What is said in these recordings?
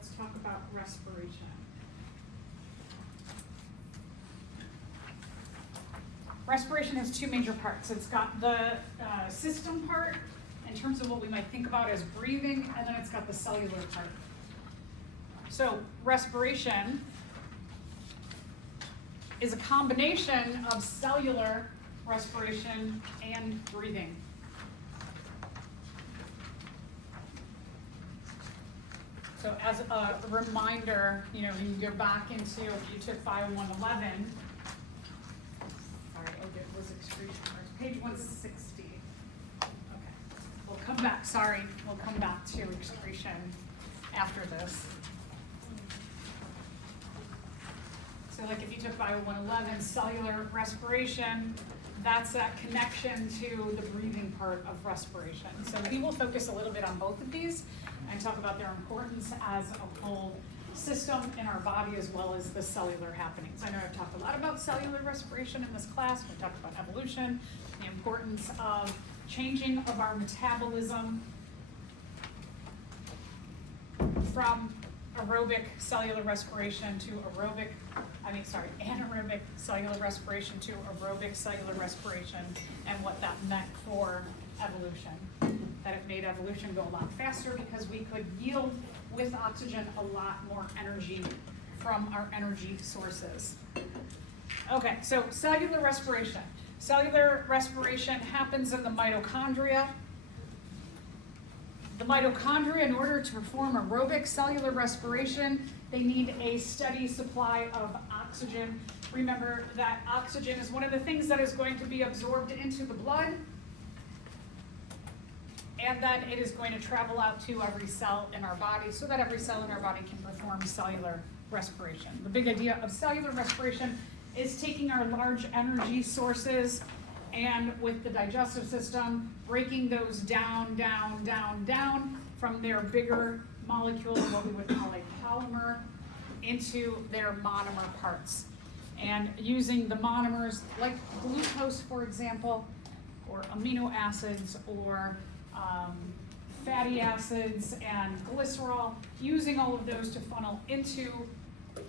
let's talk about respiration. Respiration has two major parts. It's got the system part, in terms of what we might think about as breathing, and then it's got the cellular part. So respiration is a combination of cellular respiration and breathing. So as a reminder, you know, you go back into, if you took 51111, sorry, it was excretion, page 160. Okay, we'll come back, sorry, we'll come back to excretion after this. So like if you took 51111, cellular respiration, that's that connection to the breathing part of respiration. So we will focus a little bit on both of these and talk about their importance as a whole system in our body as well as the cellular happenings. I know I've talked a lot about cellular respiration in this class. We talked about evolution, the importance of changing of our metabolism from aerobic cellular respiration to anaerobic cellular respiration to aerobic cellular respiration, and what that meant for evolution. That it made evolution go a lot faster because we could yield with oxygen a lot more energy from our energy sources. Okay, so cellular respiration. Cellular respiration happens in the mitochondria. The mitochondria, in order to perform aerobic cellular respiration, they need a steady supply of oxygen. Remember that oxygen is one of the things that is going to be absorbed into the blood, and then it is going to travel out to every cell in our body so that every cell in our body can perform cellular respiration. The big idea of cellular respiration is taking our large energy sources and with the digestive system, breaking those down from their bigger molecule, what we would call a polymer, into their monomer parts. And using the monomers like glucose, for example, or amino acids, or fatty acids and glycerol, using all of those to funnel into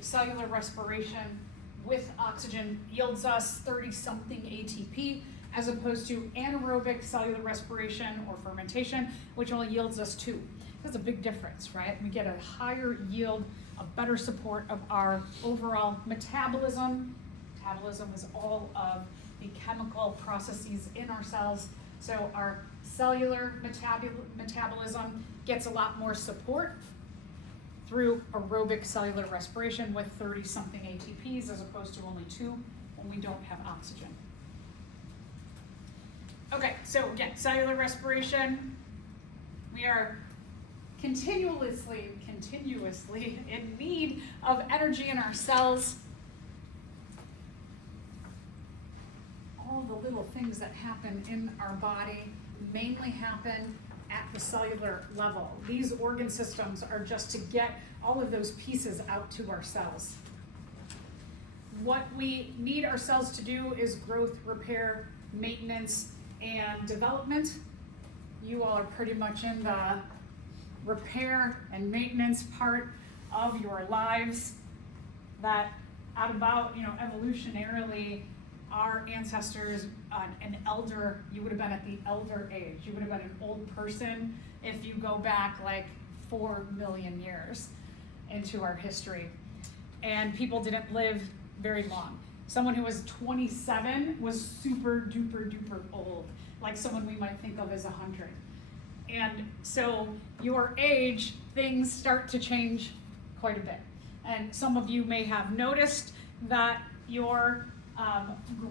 cellular respiration with oxygen yields us 30-something ATP, as opposed to anaerobic cellular respiration or fermentation, which only yields us 2. That's a big difference, right? We get a higher yield, a better support of our overall metabolism. Metabolism is all of the chemical processes in our cells. So our cellular metabolism gets a lot more support through aerobic cellular respiration with 30-something ATPs, as opposed to only 2 when we don't have oxygen. Okay, so again, cellular respiration, we are continuously in need of energy in our cells. All the little things that happen in our body mainly happen at the cellular level. These organ systems are just to get all of those pieces out to our cells. What we need our cells to do is growth, repair, maintenance, and development. You all are pretty much in the repair and maintenance part of your lives. That at about, evolutionarily, our ancestors, an elder, you would have been at the elder age. You would have been an old person if you go back like 4 million years into our history. And people didn't live very long. Someone who was 27 was super duper old, like someone we might think of as 100. And so your age, things start to change quite a bit. And some of you may have noticed that your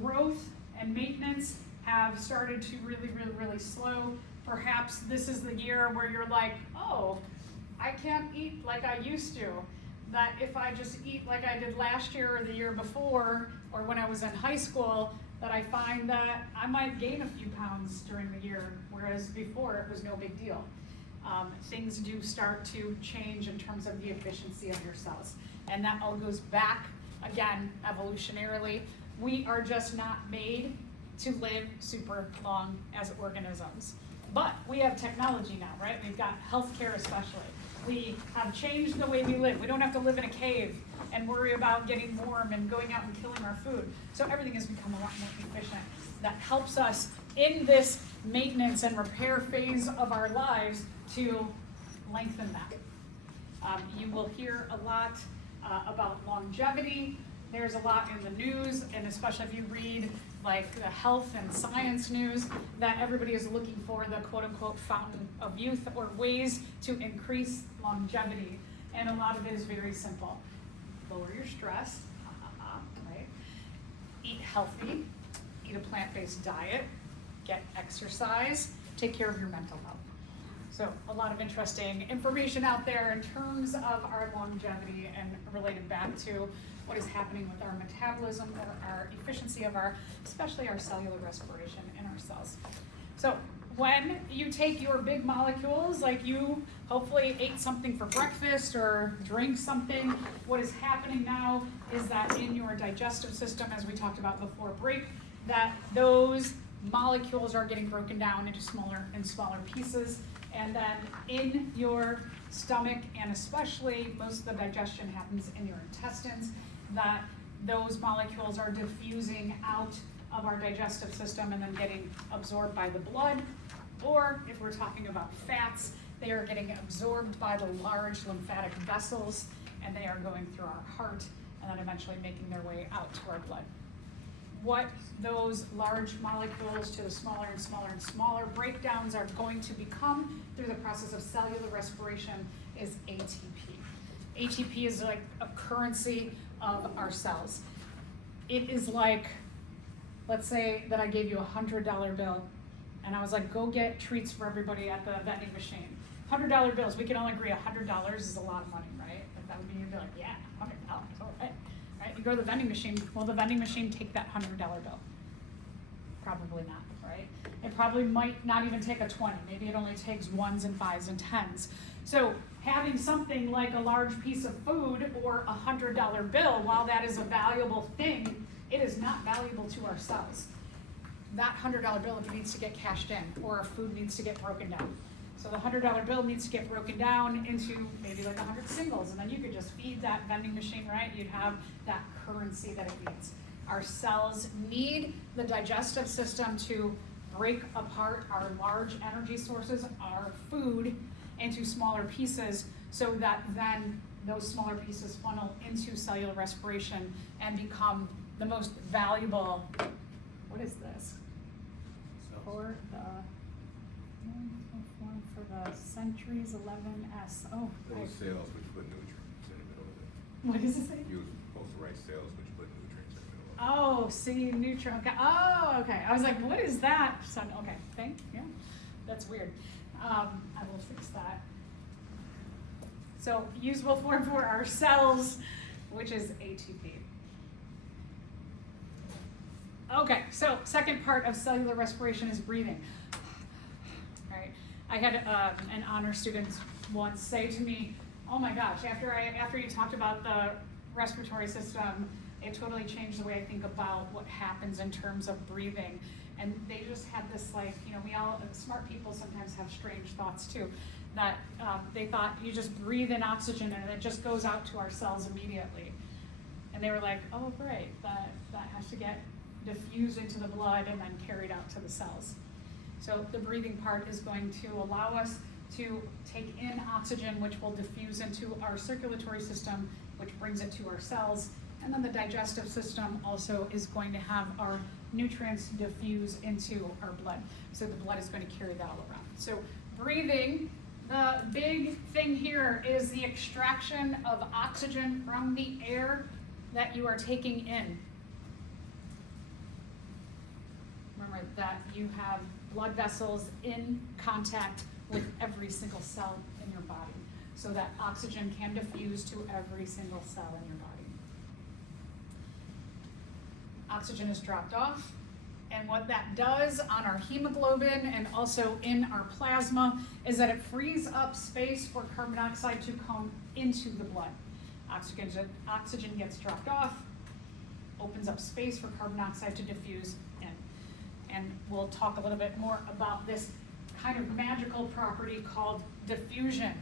growth and maintenance have started to really slow. Perhaps this is the year where you're like, oh, I can't eat like I used to. That if I just eat like I did last year or the year before, or when I was in high school, that I find that I might gain a few pounds during the year, whereas before it was no big deal. Things do start to change in terms of the efficiency of your cells. And that all goes back, again, evolutionarily. We are just not made to live super long as organisms. But we have technology now, right? We've got healthcare especially. We have changed the way we live. We don't have to live in a cave and worry about getting warm and going out and killing our food. So everything has become a lot more efficient. That helps us in this maintenance and repair phase of our lives to lengthen that. You will hear a lot about longevity. There's a lot in the news, and especially if you read like the health and science news, that everybody is looking for the quote-unquote fountain of youth, or ways to increase longevity. And a lot of it is very simple. Lower your stress, right? Eat healthy, eat a plant-based diet, get exercise, take care of your mental health. So a lot of interesting information out there in terms of our longevity and related back to what is happening with our metabolism or our efficiency of especially our cellular respiration in our cells. So when you take your big molecules, like you hopefully ate something for breakfast or drank something, what is happening now is that in your digestive system, as we talked about before break, that those molecules are getting broken down into smaller and smaller pieces. And then in your stomach, and especially most of the digestion happens in your intestines, that those molecules are diffusing out of our digestive system and then getting absorbed by the blood. Or if we're talking about fats, they are getting absorbed by the large lymphatic vessels, and they are going through our heart and then eventually making their way out to our blood. What those large molecules to the smaller and smaller and smaller breakdowns are going to become through the process of cellular respiration is ATP. ATP is like a currency of our cells. It is like, let's say that I gave you $100 bill and I was like, go get treats for everybody at the vending machine. $100 bills, we can all agree $100 is a lot of money, right? Like that would be, you'd be like, yeah, $100, all right. Right? You go to the vending machine, will the vending machine take that $100 bill? Probably not, right? It probably might not even take a 20. Maybe it only takes 1s and 5s and 10s. So having something like a large piece of food or a $100 bill, while that is a valuable thing, it is not valuable to our cells. That $100 bill needs to get cashed in, or our food needs to get broken down. So the $100 bill needs to get broken down into maybe like 100 singles, and then you could just feed that vending machine, right? You'd have that currency that it needs. Our cells need the digestive system to break apart our large energy sources, our food, into smaller pieces, so that then those smaller pieces funnel into cellular respiration and become the most valuable, what is this? For the Centuries 11S. Oh, Those cells which put nutrients in the middle of it. what does it say? You were supposed to write cells which put nutrients in the middle of it. Oh, see, neutron. Okay. Oh, okay. I was like, what is that? So, okay, yeah, that's weird. I will fix that. So, usable form for our cells, which is ATP. Okay, so second part of cellular respiration is breathing. Right. I had an honor student once say to me, "Oh my gosh, after you talked about the respiratory system, it totally changed the way I think about what happens in terms of breathing." And they just had this, like, we all, smart people sometimes have strange thoughts too, that they thought you just breathe in oxygen and it just goes out to our cells immediately. And they were like, oh great, that has to get diffused into the blood and then carried out to the cells. So the breathing part is going to allow us to take in oxygen, which will diffuse into our circulatory system, which brings it to our cells. And then the digestive system also is going to have our nutrients diffuse into our blood. So the blood is going to carry that all around. So breathing, the big thing here is the extraction of oxygen from the air that you are taking in. Remember that you have blood vessels in contact with every single cell in your body, so that oxygen can diffuse to every single cell in your body. Oxygen is dropped off, and what that does on our hemoglobin and also in our plasma is that it frees up space for carbon dioxide to come into the blood. Oxygen gets dropped off, opens up space for carbon dioxide to diffuse in. And we'll talk a little bit more about this kind of magical property called diffusion.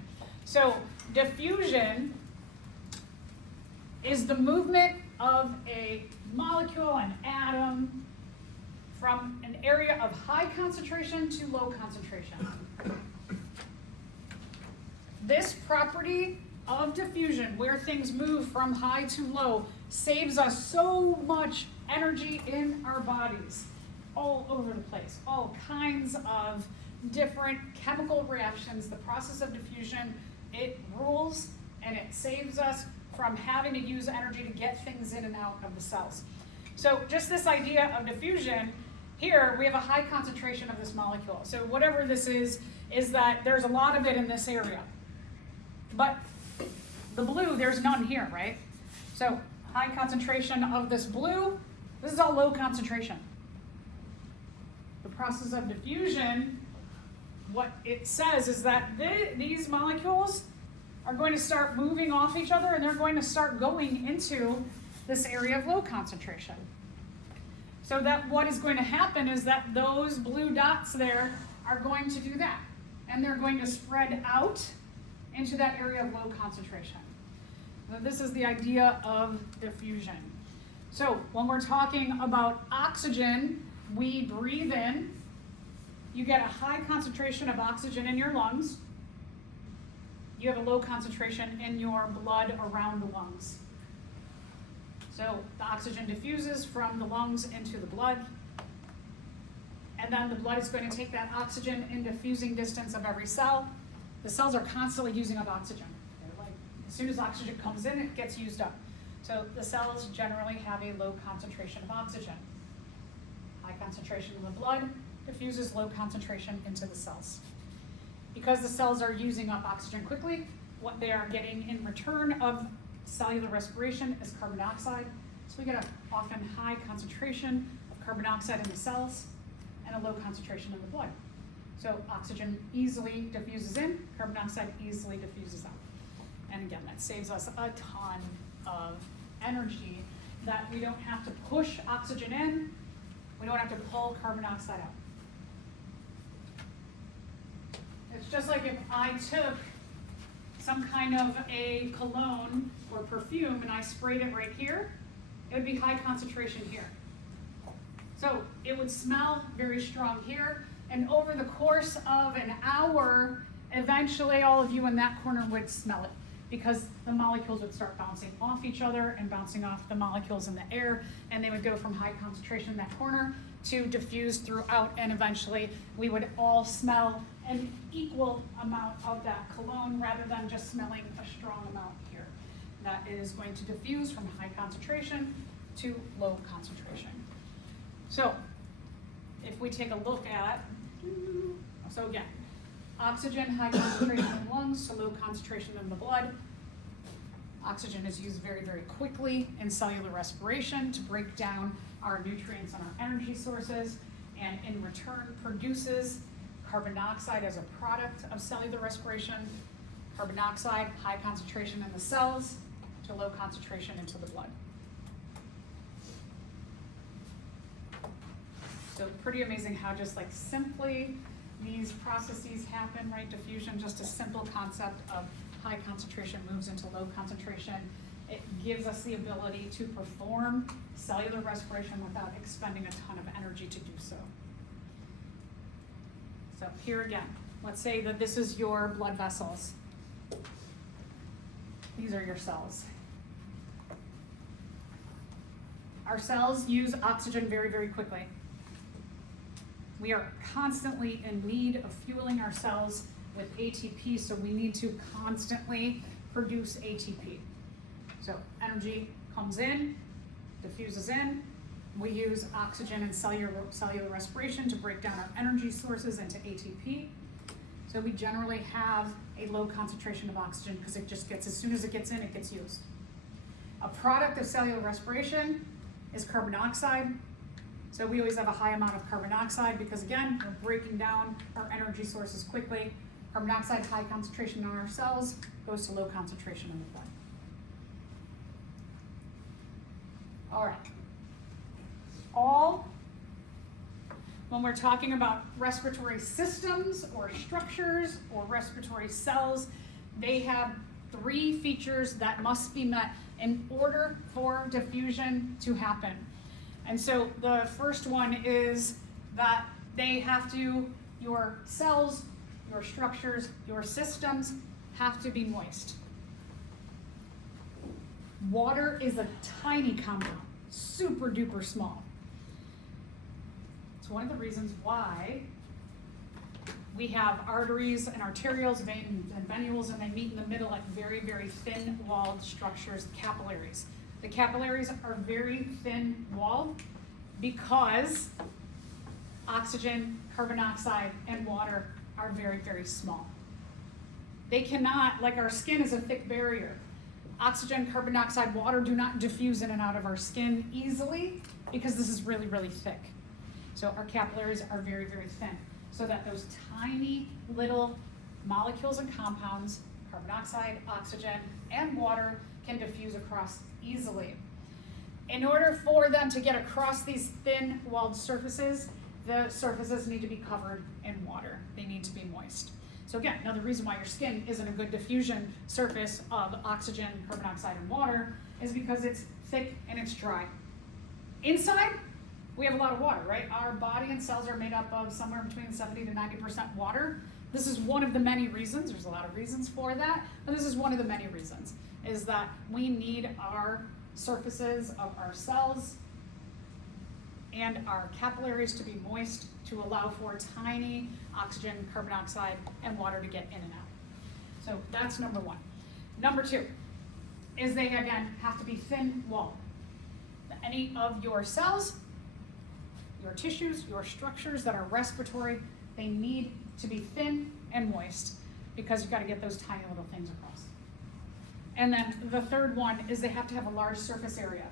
So diffusion is the movement of a molecule, an atom, from an area of high concentration to low concentration. This property of diffusion, where things move from high to low, saves us so much energy in our bodies, all over the place, all kinds of different chemical reactions. The process of diffusion, it rules and it saves us from having to use energy to get things in and out of the cells. So just this idea of diffusion, here we have a high concentration of this molecule. So whatever this is that there's a lot of it in this area. But the blue, there's none here, right? So high concentration of this blue, this is all low concentration. The process of diffusion, what it says is that these molecules are going to start moving off each other and they're going to start going into this area of low concentration. So that what is going to happen is that those blue dots there are going to do that. And they're going to spread out into that area of low concentration. So this is the idea of diffusion. So when we're talking about oxygen, we breathe in. You get a high concentration of oxygen in your lungs. You have a low concentration in your blood around the lungs. So the oxygen diffuses from the lungs into the blood, and then the blood is going to take that oxygen in diffusing distance of every cell. The cells are constantly using up oxygen. They're like, as soon as oxygen comes in, it gets used up. So the cells generally have a low concentration of oxygen. High concentration in the blood diffuses low concentration into the cells. Because the cells are using up oxygen quickly, what they are getting in return of cellular respiration is carbon dioxide. So we get an often high concentration of carbon dioxide in the cells and a low concentration in the blood. So oxygen easily diffuses in, carbon dioxide easily diffuses out. And again, that saves us a ton of energy that we don't have to push oxygen in, we don't have to pull carbon dioxide out. It's just like if I took some kind of a cologne or perfume and I sprayed it right here, it would be high concentration here. So it would smell very strong here, and over the course of an hour, eventually all of you in that corner would smell it because the molecules would start bouncing off each other and bouncing off the molecules in the air, and they would go from high concentration in that corner to diffuse throughout, and eventually we would all smell an equal amount of that cologne rather than just smelling a strong amount here. That is going to diffuse from high concentration to low concentration. So if we take a look at, so again, oxygen, high concentration in the lungs to low concentration in the blood. Oxygen is used very, very quickly in cellular respiration to break down our nutrients and our energy sources, and in return produces carbon dioxide as a product of cellular respiration. Carbon dioxide, high concentration in the cells to low concentration into the blood. So pretty amazing how just like simply these processes happen, right? Diffusion, just a simple concept of high concentration moves into low concentration. It gives us the ability to perform cellular respiration without expending a ton of energy to do so. So here again, let's say that this is your blood vessels. These are your cells. Our cells use oxygen very, very quickly. We are constantly in need of fueling our cells with ATP, so we need to constantly produce ATP. So energy comes in, diffuses in. We use oxygen and cellular respiration to break down our energy sources into ATP. So we generally have a low concentration of oxygen because it just gets, as soon as it gets in, it gets used. A product of cellular respiration is carbon dioxide. So we always have a high amount of carbon dioxide because, again, we're breaking down our energy sources quickly. Carbon dioxide, high concentration in our cells, goes to low concentration in the blood. All right. When we're talking about respiratory systems or structures or respiratory cells, they have 3 features that must be met in order for diffusion to happen. And so the first one is that they have to, your cells, your structures, your systems have to be moist. Water is a tiny compound, super duper small. It's one of the reasons why we have arteries and arterioles, veins and venules, and they meet in the middle like very, very thin-walled structures, capillaries. The capillaries are very thin-walled because oxygen, carbon dioxide, and water are very, very small. They cannot, like our skin is a thick barrier. Oxygen, carbon dioxide, water do not diffuse in and out of our skin easily because this is really, really thick. So our capillaries are very, very thin, so that those tiny little molecules and compounds, carbon dioxide, oxygen, and water, can diffuse across easily. In order for them to get across these thin-walled surfaces, the surfaces need to be covered in water. They need to be moist. So again, another reason why your skin isn't a good diffusion surface of oxygen, carbon dioxide, and water is because it's thick and it's dry. Inside, we have a lot of water, right? Our body and cells are made up of somewhere between 70 to 90% water. This is one of the many reasons, there's a lot of reasons for that, but this is one of the many reasons, is that we need our surfaces of our cells and our capillaries to be moist to allow for tiny oxygen, carbon dioxide, and water to get in and out. So that's number 1. Number 2 is they, again, have to be thin-walled. Any of your cells, your tissues, your structures that are respiratory, they need to be thin and moist because you've got to get those tiny little things across. And then the third one is they have to have a large surface area.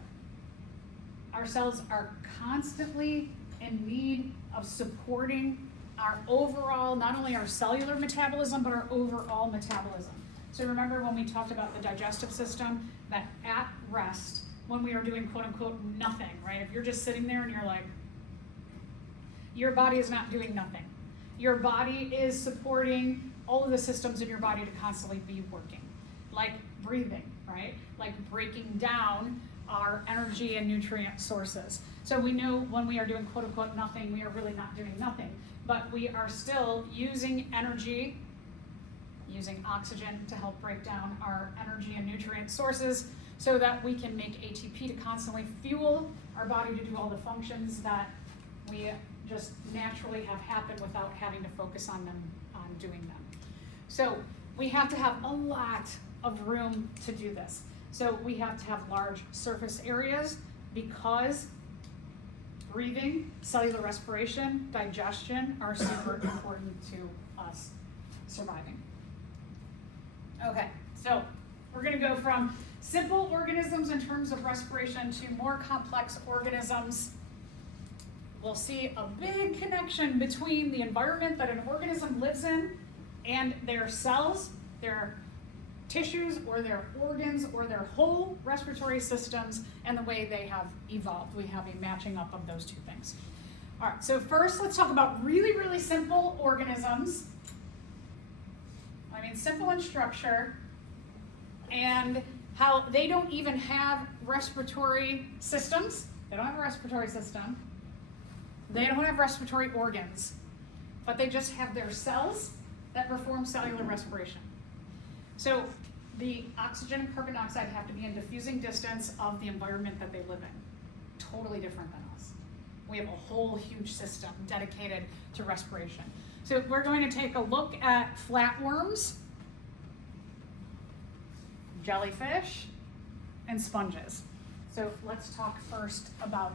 Our cells are constantly in need of supporting our overall, not only our cellular metabolism, but our overall metabolism. So remember when we talked about the digestive system, that at rest, when we are doing quote unquote nothing, right? If you're just sitting there and you're like, your body is not doing nothing. Your body is supporting all of the systems in your body to constantly be working, like breathing, right? Like breaking down our energy and nutrient sources. So we know when we are doing quote unquote nothing, we are really not doing nothing, but we are still using energy, using oxygen to help break down our energy and nutrient sources so that we can make ATP to constantly fuel our body to do all the functions that we just naturally have happened without having to focus on them, on doing them. So we have to have a lot of room to do this. So we have to have large surface areas because breathing, cellular respiration, digestion are super important to us surviving. Okay, so we're gonna go from simple organisms in terms of respiration to more complex organisms. We'll see a big connection between the environment that an organism lives in and their cells, their tissues, or their organs, or their whole respiratory systems, and the way they have evolved. We have a matching up of those two things. All right, so first let's talk about really, really simple organisms. I mean, simple in structure, and how they don't even have respiratory systems. They don't have a respiratory system. They don't have respiratory organs, but they just have their cells that perform cellular respiration. So the oxygen and carbon dioxide have to be in diffusing distance of the environment that they live in. Totally different than us. We have a whole huge system dedicated to respiration. So we're going to take a look at flatworms, jellyfish, and sponges. So let's talk first about,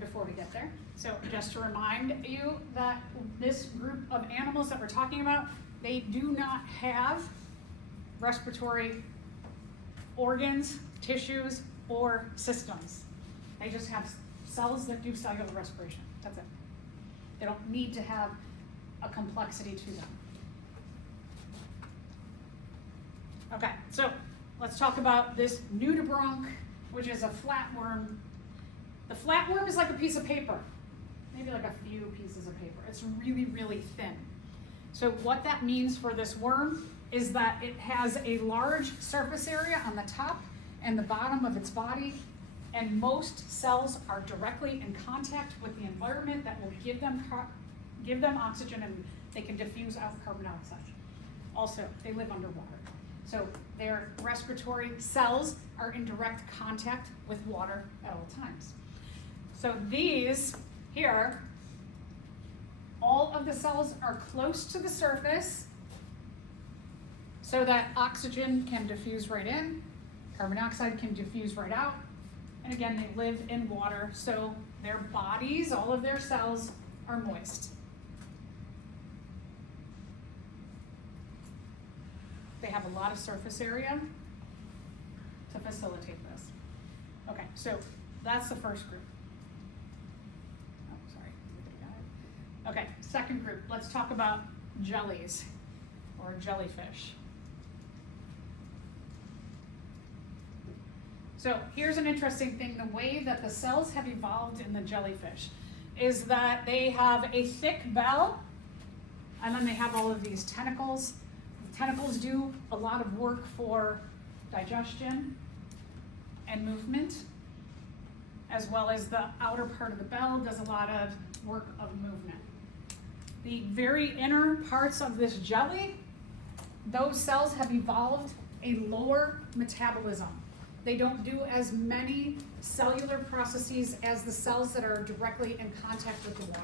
before we get there. So just to remind you that this group of animals that we're talking about, they do not have respiratory organs, tissues, or systems. They just have cells that do cellular respiration. That's it. They don't need to have a complexity to them. Okay, so let's talk about this nudibranch, which is a flatworm. The flatworm is like a piece of paper, maybe like a few pieces of paper. It's really, really thin. So what that means for this worm is that it has a large surface area on the top and the bottom of its body, and most cells are directly in contact with the environment that will give them oxygen, and they can diffuse out carbon dioxide. Also, they live underwater. So their respiratory cells are in direct contact with water at all times. So these here, all of the cells are close to the surface so that oxygen can diffuse right in, carbon dioxide can diffuse right out, and again, they live in water, so their bodies, all of their cells, are moist. They have a lot of surface area to facilitate this. Okay, so that's the first group. Oh, sorry. Okay, second group, let's talk about jellies or jellyfish. So here's an interesting thing. The way that the cells have evolved in the jellyfish is that they have a thick bell, and then they have all of these tentacles. The tentacles do a lot of work for digestion and movement, as well as the outer part of the bell does a lot of work of movement. The very inner parts of this jelly, those cells have evolved a lower metabolism. They don't do as many cellular processes as the cells that are directly in contact with the water.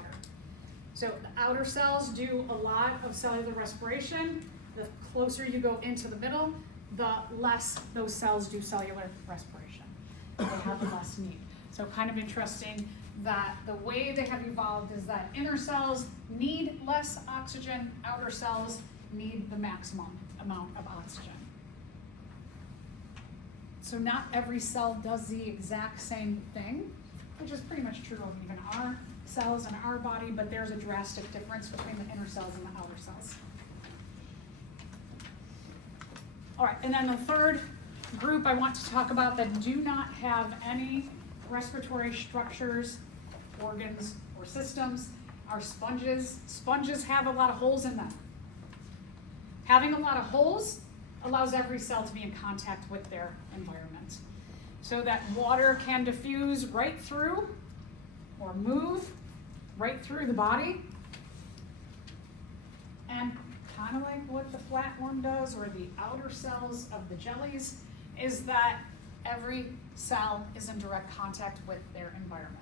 So the outer cells do a lot of cellular respiration. The closer you go into the middle, the less those cells do cellular respiration. They have less need. So kind of interesting that the way they have evolved is that inner cells need less oxygen, outer cells need the maximum amount of oxygen. So not every cell does the exact same thing, which is pretty much true of even our cells in our body, but there's a drastic difference between the inner cells and the outer cells. All right, and then the third group I want to talk about that do not have any respiratory structures, organs, or systems are sponges. Sponges have a lot of holes in them. Having a lot of holes allows every cell to be in contact with their environment so that water can diffuse right through or move right through the body. And kind of like what the flatworm does or the outer cells of the jellies is that every cell is in direct contact with their environment.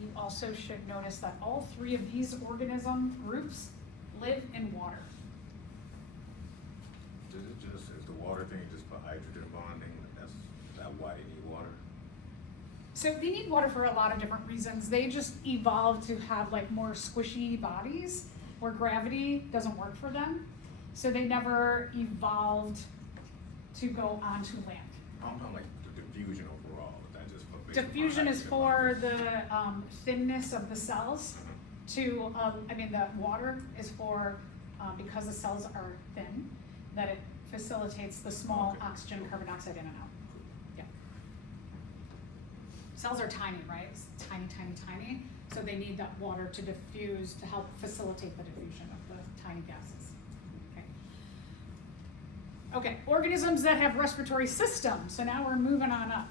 You also should notice that all three of these organism groups live in water. Is the water thing just for hydrogen bonding? That's that why they need water? So they need water for a lot of different reasons. They just evolved to have like more squishy bodies where gravity doesn't work for them. So they never evolved to go onto land. I'm talking like the diffusion overall. That just for Diffusion is for the thinness of the cells. To the water is for because the cells are thin, that it facilitates the small oxygen and carbon dioxide in and out. Yeah. Cells are tiny, right? It's tiny, tiny, tiny. So they need that water to diffuse to help facilitate the diffusion of the tiny gases. Okay, organisms that have respiratory systems. So now we're moving on up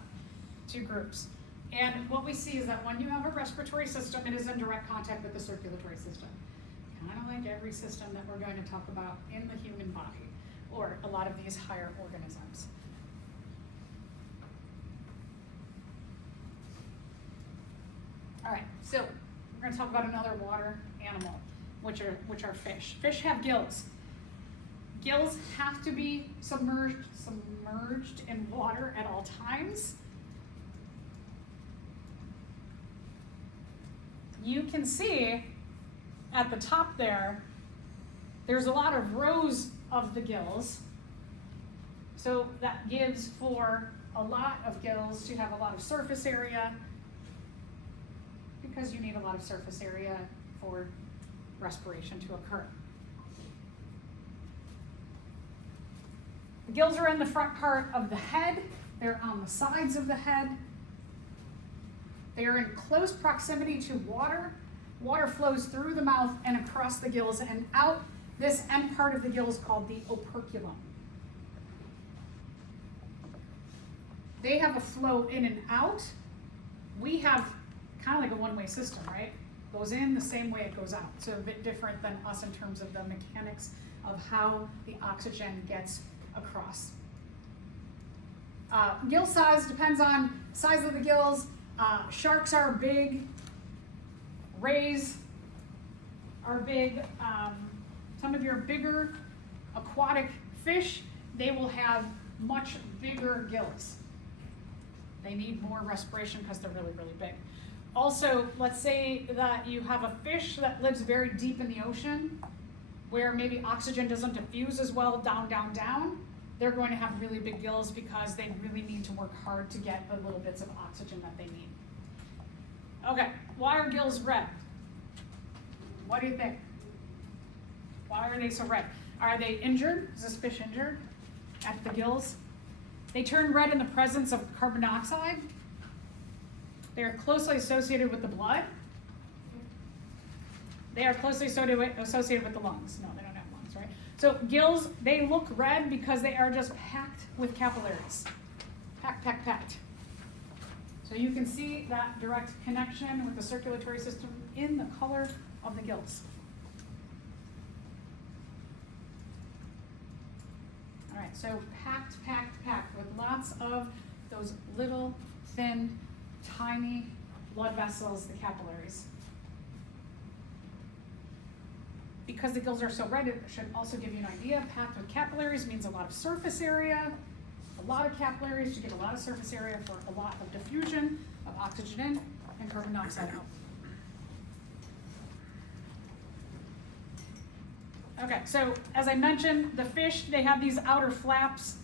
to groups. And what we see is that when you have a respiratory system, it is in direct contact with the circulatory system. Kind of like every system that we're going to talk about in the human body, or a lot of these higher organisms. All right, so we're going to talk about another water animal, which are fish. Fish have gills. Gills have to be submerged in water at all times. You can see at the top there's a lot of rows of the gills. So that gives for a lot of gills to have a lot of surface area, because you need a lot of surface area for respiration to occur. The gills are in the front part of the head. They're on the sides of the head. They are in close proximity to water, water flows through the mouth and across the gills and out this end part of the gills called the operculum. They have a flow in and out. We have kind of like a one-way system, right? Goes in the same way it goes out. So a bit different than us in terms of the mechanics of how the oxygen gets across. Gill size depends on size of the gills. Sharks are big. Rays are big. Some of your bigger aquatic fish, they will have much bigger gills. They need more respiration because they're really, really big. Also, let's say that you have a fish that lives very deep in the ocean, where maybe oxygen doesn't diffuse as well down, down, down. They're going to have really big gills because they really need to work hard to get the little bits of oxygen that they need. Okay, why are gills red? What do you think? Why are they so red? Are they injured? Is this fish injured at the gills? They turn red in the presence of carbon dioxide. They are closely associated with the blood. They are closely associated with the lungs. No, they don't have lungs, right? So gills, they look red because they are just packed with capillaries. Packed. So you can see that direct connection with the circulatory system in the color of the gills. All right, so packed with lots of those little, thin, tiny blood vessels, the capillaries. Because the gills are so red, it should also give you an idea. Packed with capillaries means a lot of surface area. A lot of capillaries, you get a lot of surface area for a lot of diffusion of oxygen in and carbon dioxide out. Okay, so as I mentioned, the fish, they have these outer flaps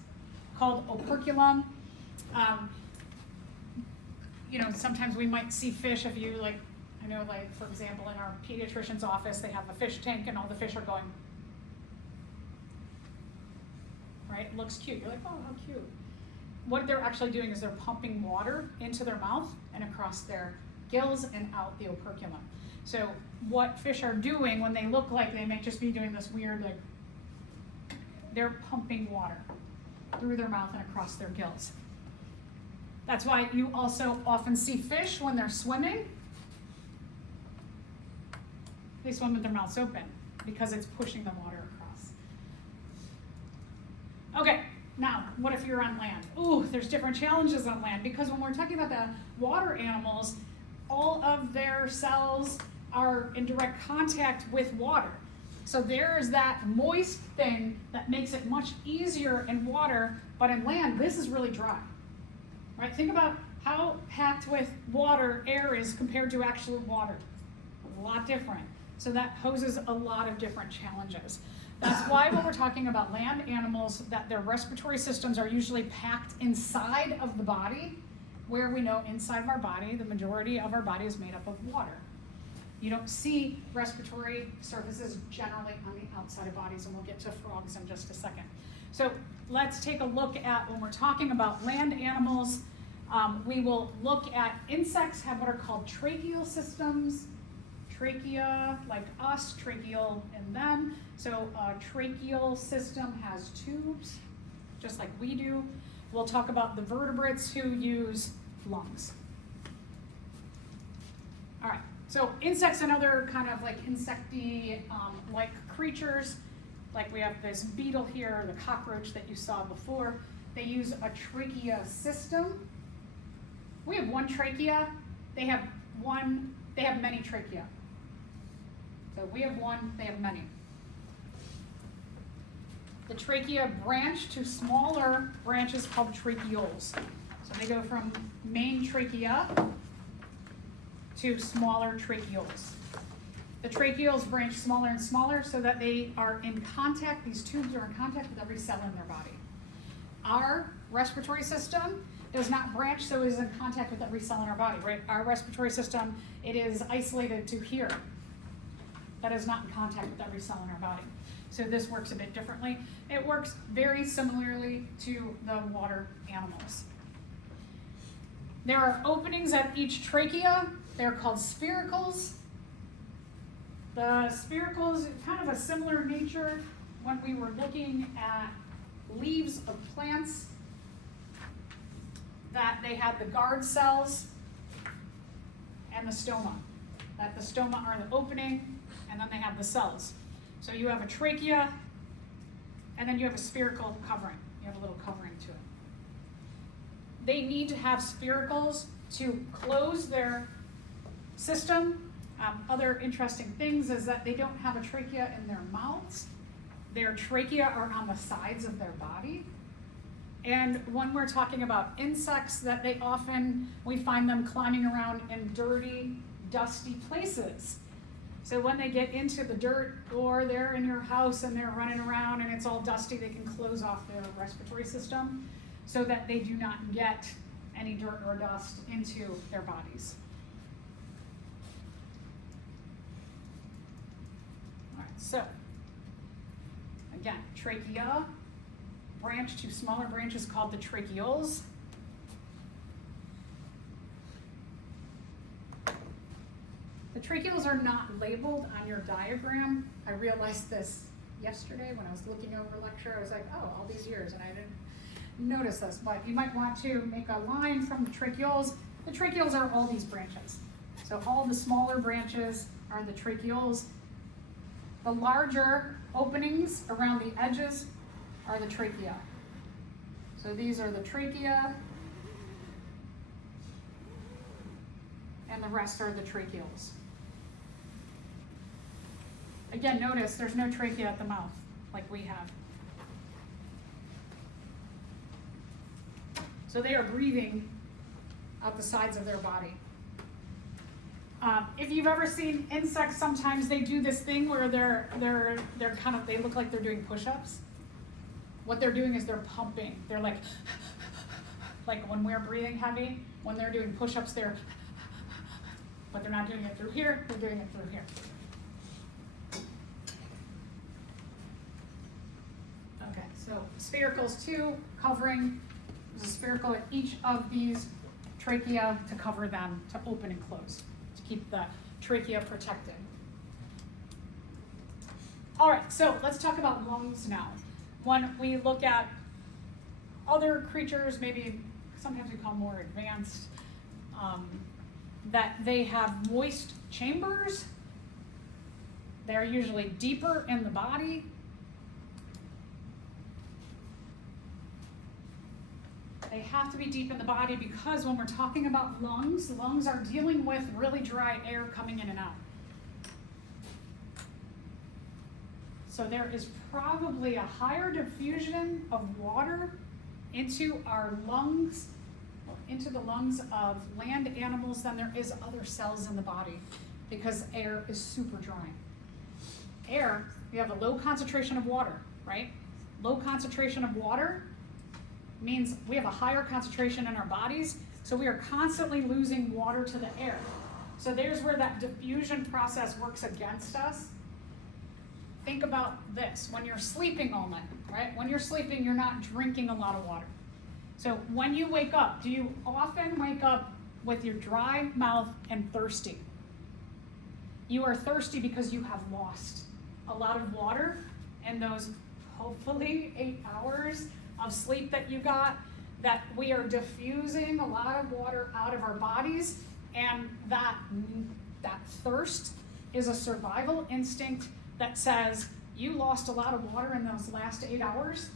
called operculum. Sometimes we might see fish if you I know for example, in our pediatrician's office, they have a fish tank and all the fish are going, right? It looks cute. You're like, oh, how cute. What they're actually doing is they're pumping water into their mouth and across their gills and out the operculum. So what fish are doing when they look like they may just be doing this weird, they're pumping water through their mouth and across their gills. That's why you also often see fish when they're swimming. They swim with their mouths open because it's pushing the water across. Okay, now what if you're on land? Ooh, there's different challenges on land because when we're talking about the water animals, all of their cells are in direct contact with water. So there's that moist thing that makes it much easier in water, but in land, this is really dry. Right? Think about how packed with water air is compared to actual water. A lot different. So that poses a lot of different challenges. That's why when we're talking about land animals, that their respiratory systems are usually packed inside of the body, where we know inside of our body, the majority of our body is made up of water. You don't see respiratory surfaces generally on the outside of bodies, and we'll get to frogs in just a second. So let's take a look at, when we're talking about land animals, we will look at insects have what are called tracheal systems. Trachea, like us, tracheal in them. So a tracheal system has tubes, just like we do. We'll talk about the vertebrates who use lungs. All right, so insects and other kind of insecty like creatures, like we have this beetle here, the cockroach that you saw before, they use a trachea system. We have one trachea, they have many trachea. So we have one, they have many. The trachea branch to smaller branches called tracheoles. So they go from main trachea to smaller tracheoles. The tracheoles branch smaller and smaller so that they are in contact, these tubes are in contact with every cell in their body. Our respiratory system does not branch so it is in contact with every cell in our body, right? Our respiratory system, it is isolated to here. That is not in contact with every cell in our body. So this works a bit differently. It works very similarly to the water animals. There are openings at each trachea. They're called spiracles. The spiracles, kind of a similar nature when we were looking at leaves of plants, that they had the guard cells and the stoma. That the stoma are the opening, and then they have the cells. So you have a trachea, and then you have a spherical covering. You have a little covering to it. They need to have spiracles to close their system. Other interesting things is that they don't have a trachea in their mouths. Their trachea are on the sides of their body. And when we're talking about insects, that we find them climbing around in dirty, dusty places. So when they get into the dirt, or they're in your house and they're running around and it's all dusty, they can close off their respiratory system so that they do not get any dirt or dust into their bodies. All right, so again, trachea, branch to smaller branches called the tracheoles. The tracheoles are not labeled on your diagram. I realized this yesterday when I was looking over a lecture. I was like, oh, all these years, and I didn't notice this, but you might want to make a line from the tracheoles. The tracheoles are all these branches. So all the smaller branches are the tracheoles. The larger openings around the edges are the trachea. So these are the trachea, and the rest are the tracheoles. Again, notice there's no trachea at the mouth like we have. So they are breathing out the sides of their body. If you've ever seen insects, sometimes they do this thing where they look like they're doing push-ups. What they're doing is they're pumping. They're like when we're breathing heavy, when they're doing push-ups, but they're not doing it through here, they're doing it through here. Okay, so spiracles too, covering. There's a spherical at each of these trachea to cover them, to open and close, to keep the trachea protected. All right, so let's talk about lungs now. When we look at other creatures, maybe sometimes we call more advanced, that they have moist chambers. They're usually deeper in the body. They have to be deep in the body because when we're talking about lungs, lungs are dealing with really dry air coming in and out. So there is probably a higher diffusion of water into our lungs, into the lungs of land animals than there is other cells in the body because air is super dry. Air, we have a low concentration of water, right? Low concentration of water means we have a higher concentration in our bodies, so we are constantly losing water to the air. So there's where that diffusion process works against us. Think about this, when you're sleeping all night, right? When you're sleeping, you're not drinking a lot of water. So when you wake up, do you often wake up with your dry mouth and thirsty? You are thirsty because you have lost a lot of water in those hopefully 8 hours of sleep that you got, that we are diffusing a lot of water out of our bodies, and that thirst is a survival instinct that says you lost a lot of water in those last 8 hours.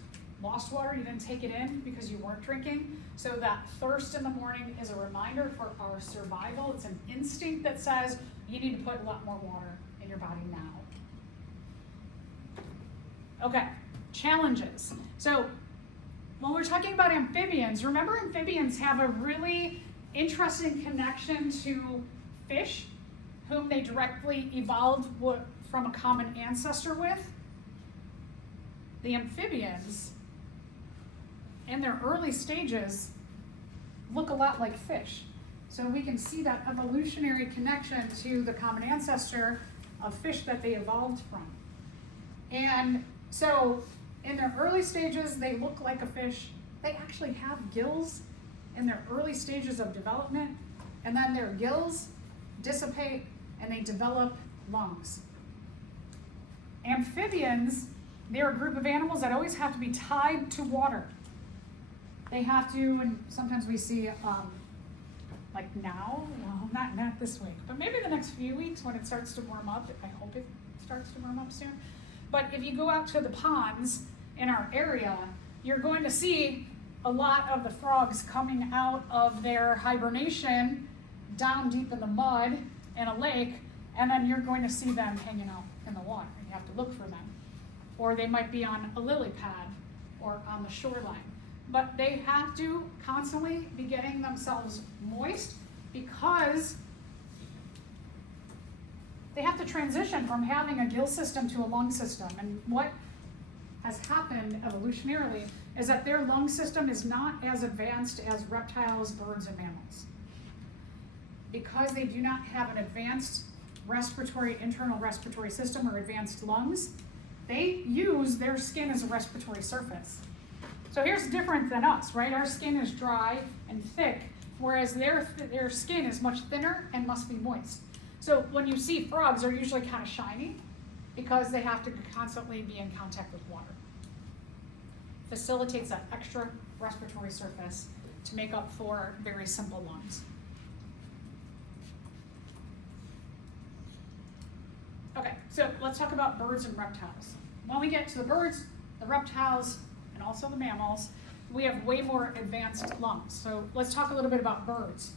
Lost water, you didn't take it in because you weren't drinking. So that thirst in the morning is a reminder for our survival. It's an instinct that says you need to put a lot more water in your body now. Okay, challenges. So when we're talking about amphibians, remember amphibians have a really interesting connection to fish, whom they directly evolved from a common ancestor with. The amphibians, in their early stages, look a lot like fish. So we can see that evolutionary connection to the common ancestor of fish that they evolved from. And so in their early stages, they look like a fish. They actually have gills in their early stages of development, and then their gills dissipate and they develop lungs. Amphibians, they're a group of animals that always have to be tied to water. They have to, and sometimes we see, like now, well, not this week, but maybe the next few weeks when it starts to warm up. I hope it starts to warm up soon. But if you go out to the ponds in our area, you're going to see a lot of the frogs coming out of their hibernation down deep in the mud in a lake, and then you're going to see them hanging out in the water. You have to look for them. Or they might be on a lily pad or on the shoreline. But they have to constantly be getting themselves moist because they have to transition from having a gill system to a lung system. And what has happened evolutionarily is that their lung system is not as advanced as reptiles, birds, and mammals. Because they do not have an advanced internal respiratory system or advanced lungs, they use their skin as a respiratory surface. So here's different than us, right? Our skin is dry and thick, whereas their skin is much thinner and must be moist. So when you see frogs, they're usually kind of shiny because they have to constantly be in contact with water. Facilitates that extra respiratory surface to make up for very simple lungs. Okay, so let's talk about birds and reptiles. When we get to the birds, the reptiles, and also the mammals, we have way more advanced lungs. So let's talk a little bit about birds.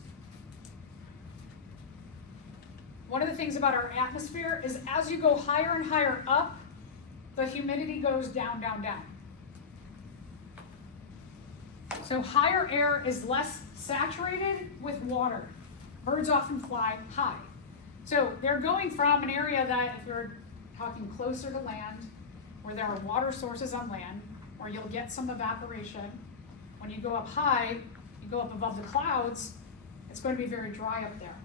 One of the things about our atmosphere is as you go higher and higher up, the humidity goes down, down, down. So higher air is less saturated with water. Birds often fly high. So they're going from an area that, if you're talking closer to land, where there are water sources on land, where you'll get some evaporation. When you go up high, you go up above the clouds, it's going to be very dry up there.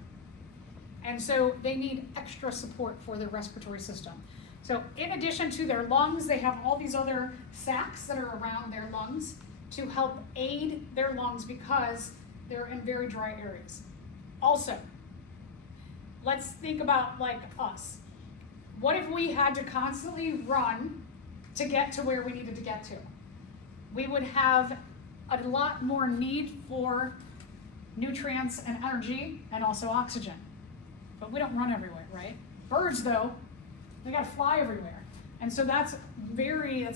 And so they need extra support for their respiratory system. So in addition to their lungs, they have all these other sacs that are around their lungs to help aid their lungs because they're in very dry areas. Also, let's think about like us. What if we had to constantly run to get to where we needed to get to? We would have a lot more need for nutrients and energy and also oxygen. But we don't run everywhere, right? Birds, though, they gotta fly everywhere. And so that's a very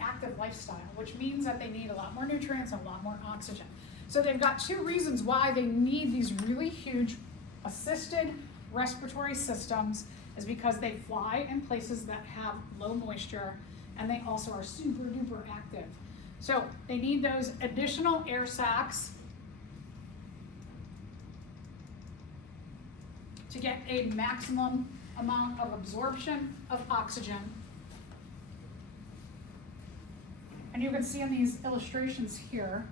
active lifestyle, which means that they need a lot more nutrients and a lot more oxygen. So they've got two reasons why they need these really huge assisted respiratory systems, is because they fly in places that have low moisture, and they also are super duper active. So they need those additional air sacs to get a maximum amount of absorption of oxygen. And you can see in these illustrations here,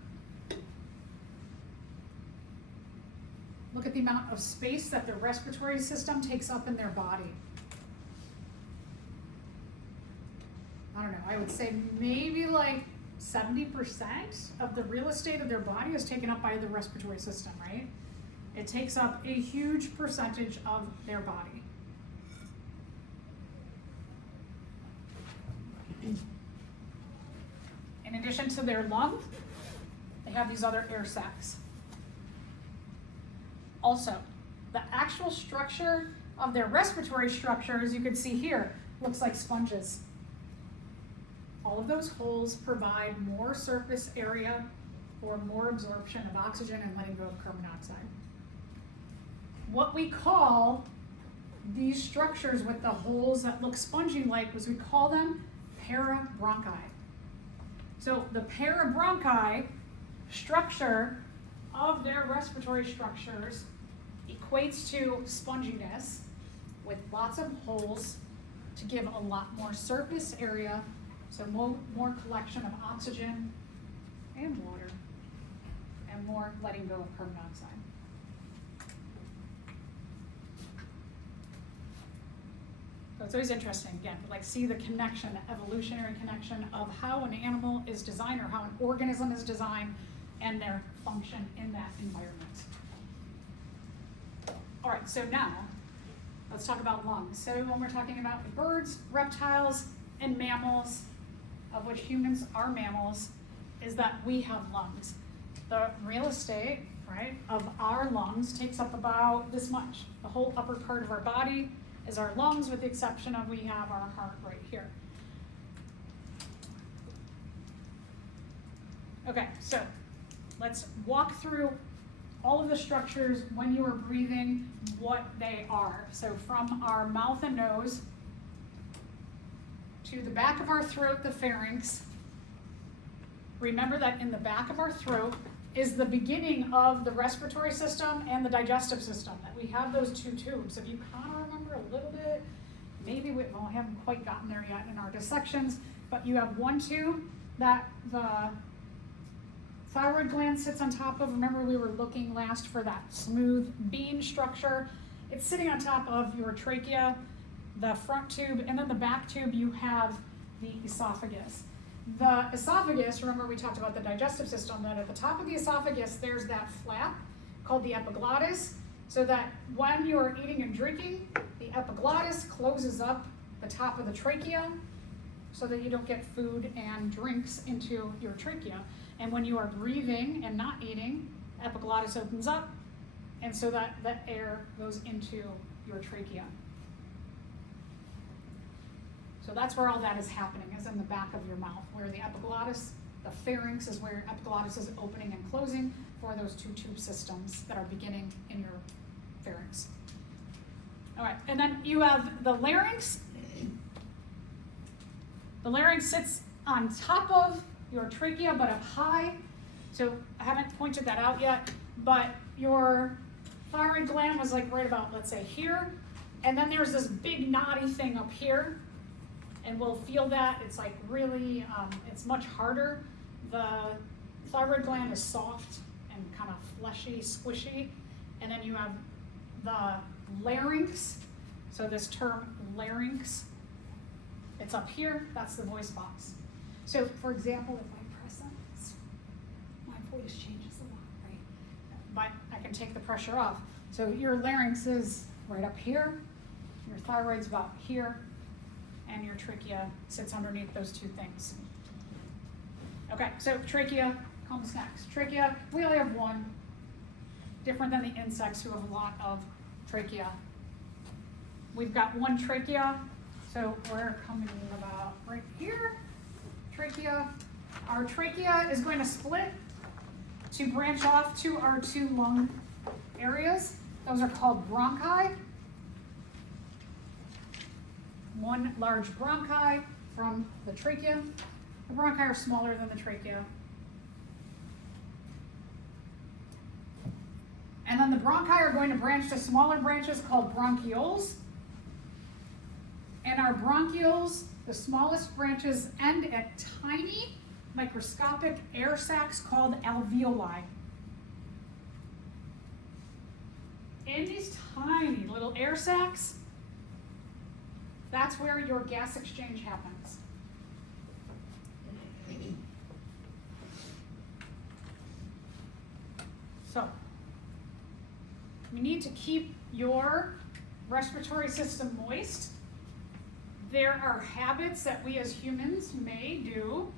look at the amount of space that the respiratory system takes up in their body. I don't know, I would say maybe like 70% of the real estate of their body is taken up by the respiratory system, right? It takes up a huge percentage of their body. In addition to their lungs, they have these other air sacs. Also, the actual structure of their respiratory structure, as you can see here, looks like sponges. All of those holes provide more surface area for more absorption of oxygen and letting go of carbon dioxide. What we call these structures with the holes that look spongy-like, we call them parabronchi. So the parabronchi structure of their respiratory structures equates to sponginess with lots of holes to give a lot more surface area, so more collection of oxygen and water, and more letting go of carbon dioxide. So it's always interesting, again, like see the connection, the evolutionary connection of how an animal is designed or how an organism is designed and their function in that environment. All right, so now Let's talk about lungs. So when we're talking about birds, reptiles, and mammals, of which humans are mammals, is that we have lungs. The real estate, right, of our lungs takes up about this much. The whole upper part of our body is our lungs, with the exception of we have our heart right here. Okay, so let's walk through all of the structures when you are breathing, what they are. So from our mouth and nose to the back of our throat, the pharynx. Remember that in the back of our throat is the beginning of the respiratory system and the digestive system, that we have those two tubes. If you kind of remember a little bit, maybe we haven't quite gotten there yet in our dissections, but you have one tube that the thyroid gland sits on top of. Remember, we were looking last for that smooth bean structure. It's sitting on top of your trachea, the front tube, and then the back tube you have the esophagus. The esophagus, remember we talked about the digestive system, that at the top of the esophagus there's that flap called the epiglottis, so that when you're eating and drinking, the epiglottis closes up the top of the trachea so that you don't get food and drinks into your trachea. And when you are breathing and not eating, the epiglottis opens up, and so that the air goes into your trachea. So that's where all that is happening, is in the back of your mouth, where the epiglottis, the pharynx is where epiglottis is opening and closing for those two tube systems that are beginning in your pharynx. All right, and then you have the larynx. The larynx sits on top of your trachea, but up high. So I haven't pointed that out yet, but your thyroid gland was like right about, let's say, here. And then there's this big knotty thing up here. And we'll feel that. It's like really, it's much harder. The thyroid gland is soft and kind of fleshy, squishy. And then you have the larynx. So this term larynx, it's up here. That's the voice box. So for example, if I press it, my voice changes a lot, right? But I can take the pressure off. So your larynx is right up here. Your thyroid's about here. And your trachea sits underneath those two things. Okay, so trachea comes next. Trachea, we only have one, different than the insects who have a lot of trachea. We've got one trachea, so we're coming about right here. Trachea. Our trachea is going to split to branch off to our two lung areas. Those are called bronchi. One large bronchi from the trachea. The bronchi are smaller than the trachea. And then the bronchi are going to branch to smaller branches called bronchioles. And our bronchioles, the smallest branches, end at tiny microscopic air sacs called alveoli. In these tiny little air sacs, that's where your gas exchange happens. So, you need to keep your respiratory system moist. There are habits that we as humans may do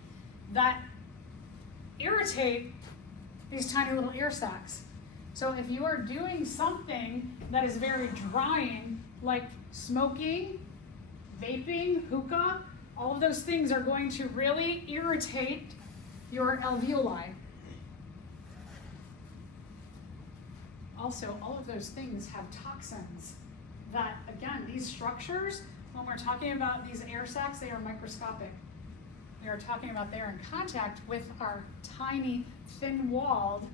that irritate these tiny little ear sacs. So if you are doing something that is very drying, like smoking, vaping, hookah, all of those things are going to really irritate your alveoli. Also, all of those things have toxins that, again, these structures, when we're talking about these air sacs, they are microscopic. We are talking about they're in contact with our tiny, thin-walled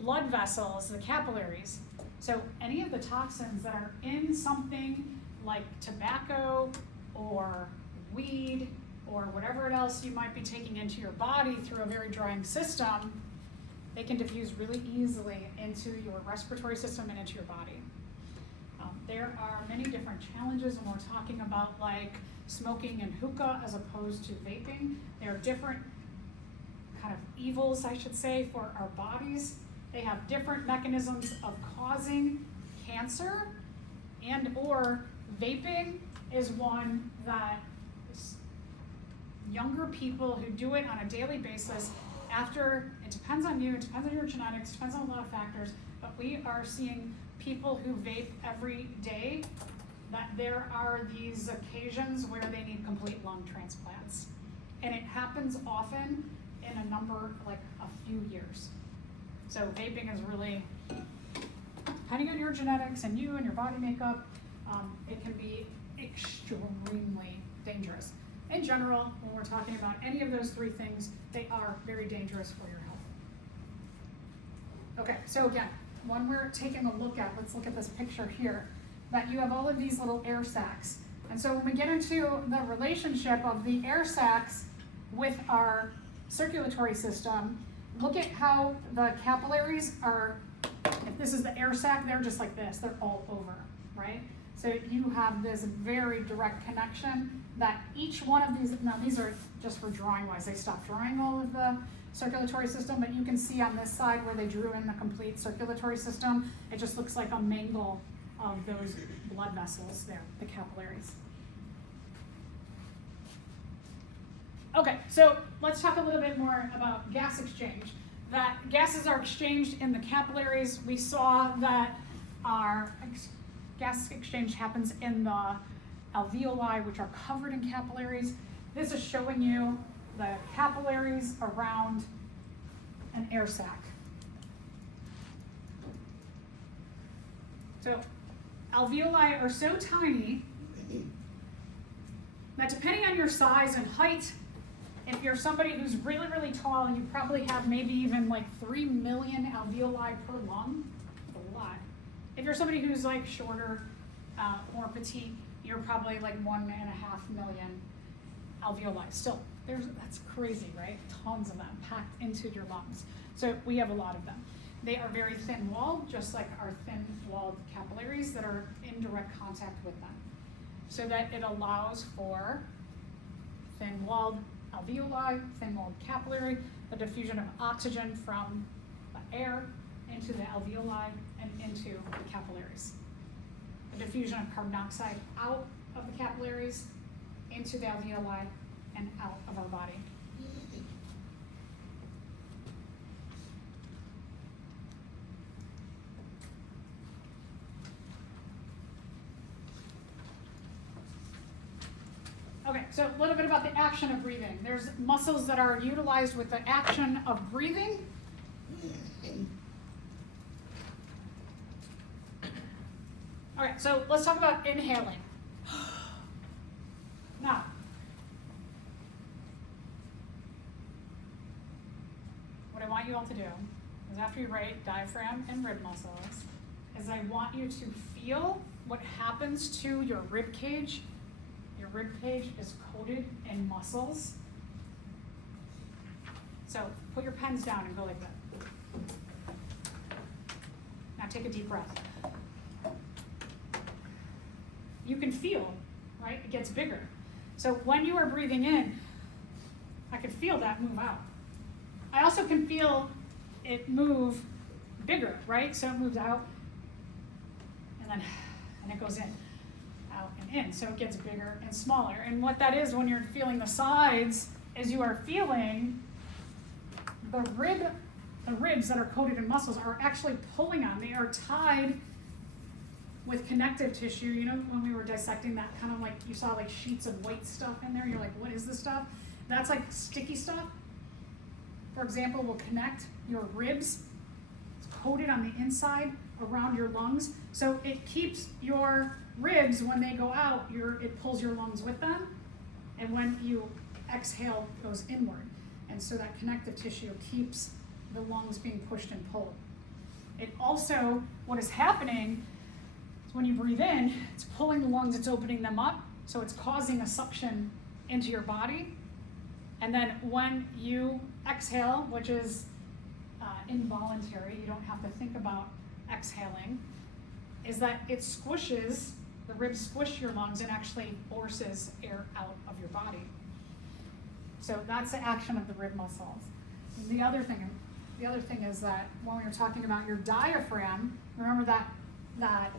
blood vessels, the capillaries. So any of the toxins that are in something like tobacco or weed or whatever else you might be taking into your body through a very drying system, they can diffuse really easily into your respiratory system and into your body. There are many different challenges when we're talking about like smoking and hookah as opposed to vaping. There are different kind of evils, I should say, for our bodies. They have different mechanisms of causing cancer and or vaping is one that younger people who do it on a daily basis, after, it depends on you, it depends on your genetics, it depends on a lot of factors, but we are seeing people who vape every day, that there are these occasions where they need complete lung transplants. And it happens often in a number, like a few years. So vaping is really, depending on your genetics and you and your body makeup, it can be extremely dangerous. In general, when we're talking about any of those three things, they are very dangerous for your health. Okay, so again, when we're taking a look at, let's look at this picture here, that you have all of these little air sacs. And so when we get into the relationship of the air sacs with our circulatory system, look at how the capillaries are, if this is the air sac, they're just like this, they're all over, right? So you have this very direct connection that each one of these, now these are just for drawing wise, they stopped drawing all of the circulatory system, but you can see on this side where they drew in the complete circulatory system, it just looks like a mangle of those blood vessels there, the capillaries. Okay, so let's talk a little bit more about gas exchange. That gases are exchanged in the capillaries. We saw that our gas exchange happens in the alveoli, which are covered in capillaries. This is showing you the capillaries around an air sac. So alveoli are so tiny that depending on your size and height, if you're somebody who's really, really tall, you probably have maybe even like 3 million alveoli per lung. A lot. If you're somebody who's like shorter, more petite, you're probably like 1.5 million alveoli. Still, that's crazy, right? Tons of them packed into your lungs. So we have a lot of them. They are very thin-walled, just like our thin-walled capillaries that are in direct contact with them. So that it allows for thin-walled alveoli, thin-walled capillary, the diffusion of oxygen from the air into the alveoli and into the capillaries. The diffusion of carbon dioxide out of the capillaries into the alveoli and out of our body. Okay, so a little bit about the action of breathing. There's muscles that are utilized with the action of breathing. All right, so let's talk about inhaling. Now, what I want you all to do is after you write diaphragm and rib muscles, is I want you to feel what happens to your rib cage. Your rib cage is coated in muscles. So put your pens down and go like that. Now take a deep breath. You can feel, right? It gets bigger. So when you are breathing in, I can feel that move out. I also can feel it move bigger, right? So it moves out and it goes in, out and in. So it gets bigger and smaller. And what that is when you're feeling the sides is you are feeling the ribs that are coated in muscles are actually pulling on. They are tied with connective tissue. You know, when we were dissecting that, kind of like you saw like sheets of white stuff in there, you're like, what is this stuff? That's like sticky stuff. For example, will connect your ribs. It's coated on the inside around your lungs. So it keeps your ribs, when they go out, it pulls your lungs with them. And when you exhale, it goes inward. And so that connective tissue keeps the lungs being pushed and pulled. It also, what is happening is when you breathe in, it's pulling the lungs, it's opening them up. So it's causing a suction into your body. And then when you exhale, which is involuntary, you don't have to think about exhaling, is that it squishes, the ribs squish your lungs and actually forces air out of your body. So that's the action of the rib muscles. And the other thing is that when we were talking about your diaphragm, remember that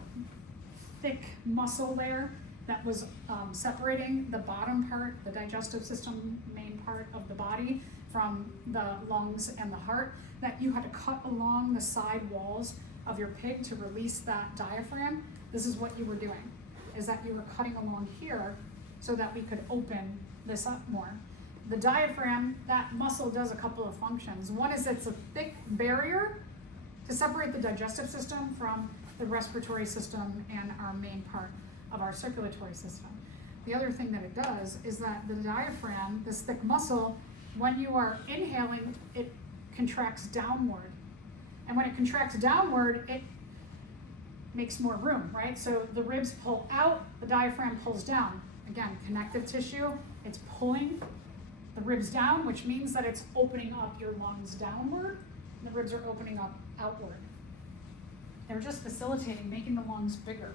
thick muscle layer that was separating the bottom part, the digestive system, main part of the body, from the lungs and the heart, that you had to cut along the side walls of your pig to release that diaphragm. This is what you were doing, is that you were cutting along here so that we could open this up more. The diaphragm, that muscle does a couple of functions. One is it's a thick barrier to separate the digestive system from the respiratory system and our main part of our circulatory system. The other thing that it does is that the diaphragm, this thick muscle, when you are inhaling, it contracts downward. And when it contracts downward, it makes more room, right? So the ribs pull out, the diaphragm pulls down. Again, connective tissue, it's pulling the ribs down, which means that it's opening up your lungs downward, and the ribs are opening up outward. They're just facilitating, making the lungs bigger.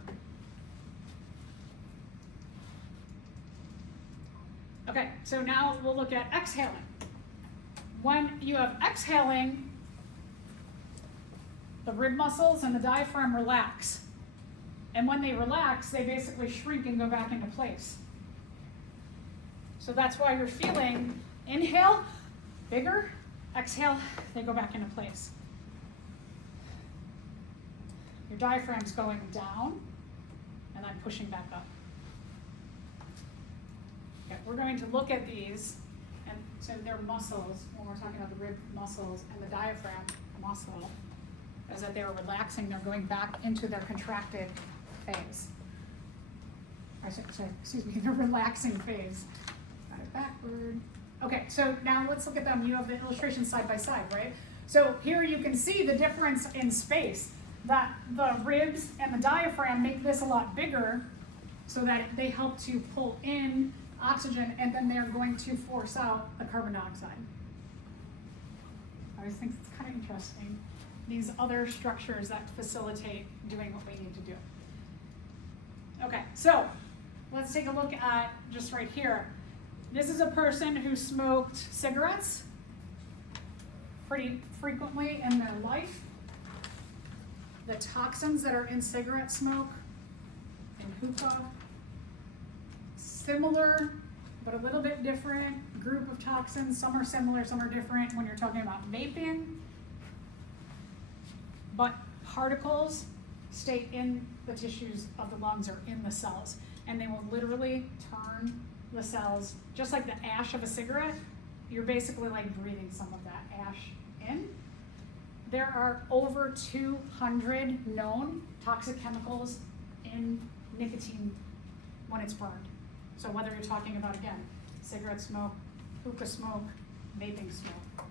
Okay, so now we'll look at exhaling. When you have exhaling, the rib muscles and the diaphragm relax. And when they relax, they basically shrink and go back into place. So that's why you're feeling, inhale, bigger, exhale, they go back into place. Your diaphragm's going down, and then pushing back up. Okay, we're going to look at these, and so they're muscles, when we're talking about the rib muscles and the diaphragm muscle, is that they're relaxing, they're going back into their contracted phase. Excuse me, the relaxing phase. Got it backward. Okay, so now let's look at them. You have the illustrations side by side, right? So here you can see the difference in space, that the ribs and the diaphragm make this a lot bigger so that they help to pull in oxygen, and then they're going to force out the carbon dioxide. I always think it's kind of interesting, these other structures that facilitate doing what we need to do. Okay, so let's take a look at just right here. This is a person who smoked cigarettes pretty frequently in their life. The toxins that are in cigarette smoke and hookah, similar but a little bit different group of toxins. Some are similar, some are different when you're talking about vaping. But particles stay in the tissues of the lungs or in the cells, and they will literally turn the cells, just like the ash of a cigarette. You're basically like breathing some of that ash in. There are over 200 known toxic chemicals in nicotine when it's burned. So whether you're talking about, again, cigarette smoke, hookah smoke, vaping smoke.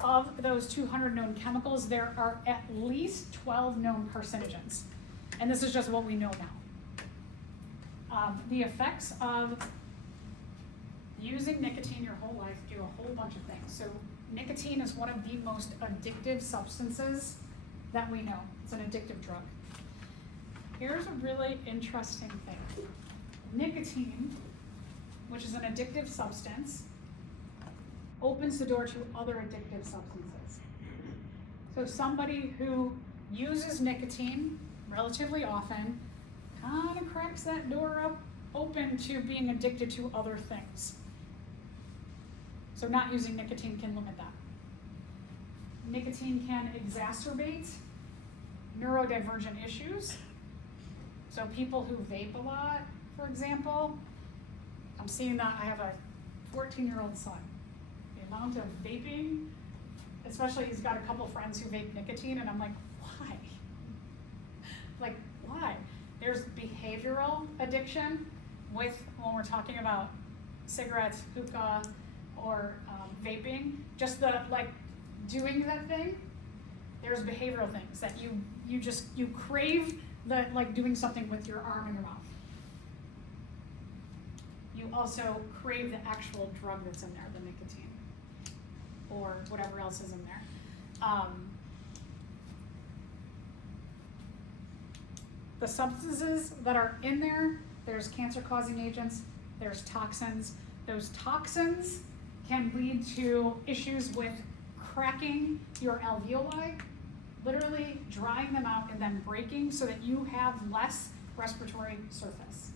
Of those 200 known chemicals, there are at least 12 known carcinogens. And this is just what we know now. The effects of using nicotine your whole life do a whole bunch of things. So nicotine is one of the most addictive substances that we know. It's an addictive drug. Here's a really interesting thing. Nicotine, which is an addictive substance, opens the door to other addictive substances. So somebody who uses nicotine relatively often kind of cracks that door up open to being addicted to other things. So not using nicotine can limit that. Nicotine can exacerbate neurodivergent issues. So people who vape a lot, for example, I'm seeing that. I have a 14-year-old son. The amount of vaping, especially he's got a couple friends who vape nicotine, and I'm like, why? Like, why? There's behavioral addiction with, when we're talking about cigarettes, hookah, or vaping, just the, like, doing that thing. There's behavioral things that you crave the, like, doing something with your arm and your mouth. You also crave the actual drug that's in there, the nicotine, or whatever else is in there. The substances that are in there, there's cancer-causing agents, there's toxins. Those toxins can lead to issues with cracking your alveoli, literally drying them out and then breaking so that you have less respiratory surface.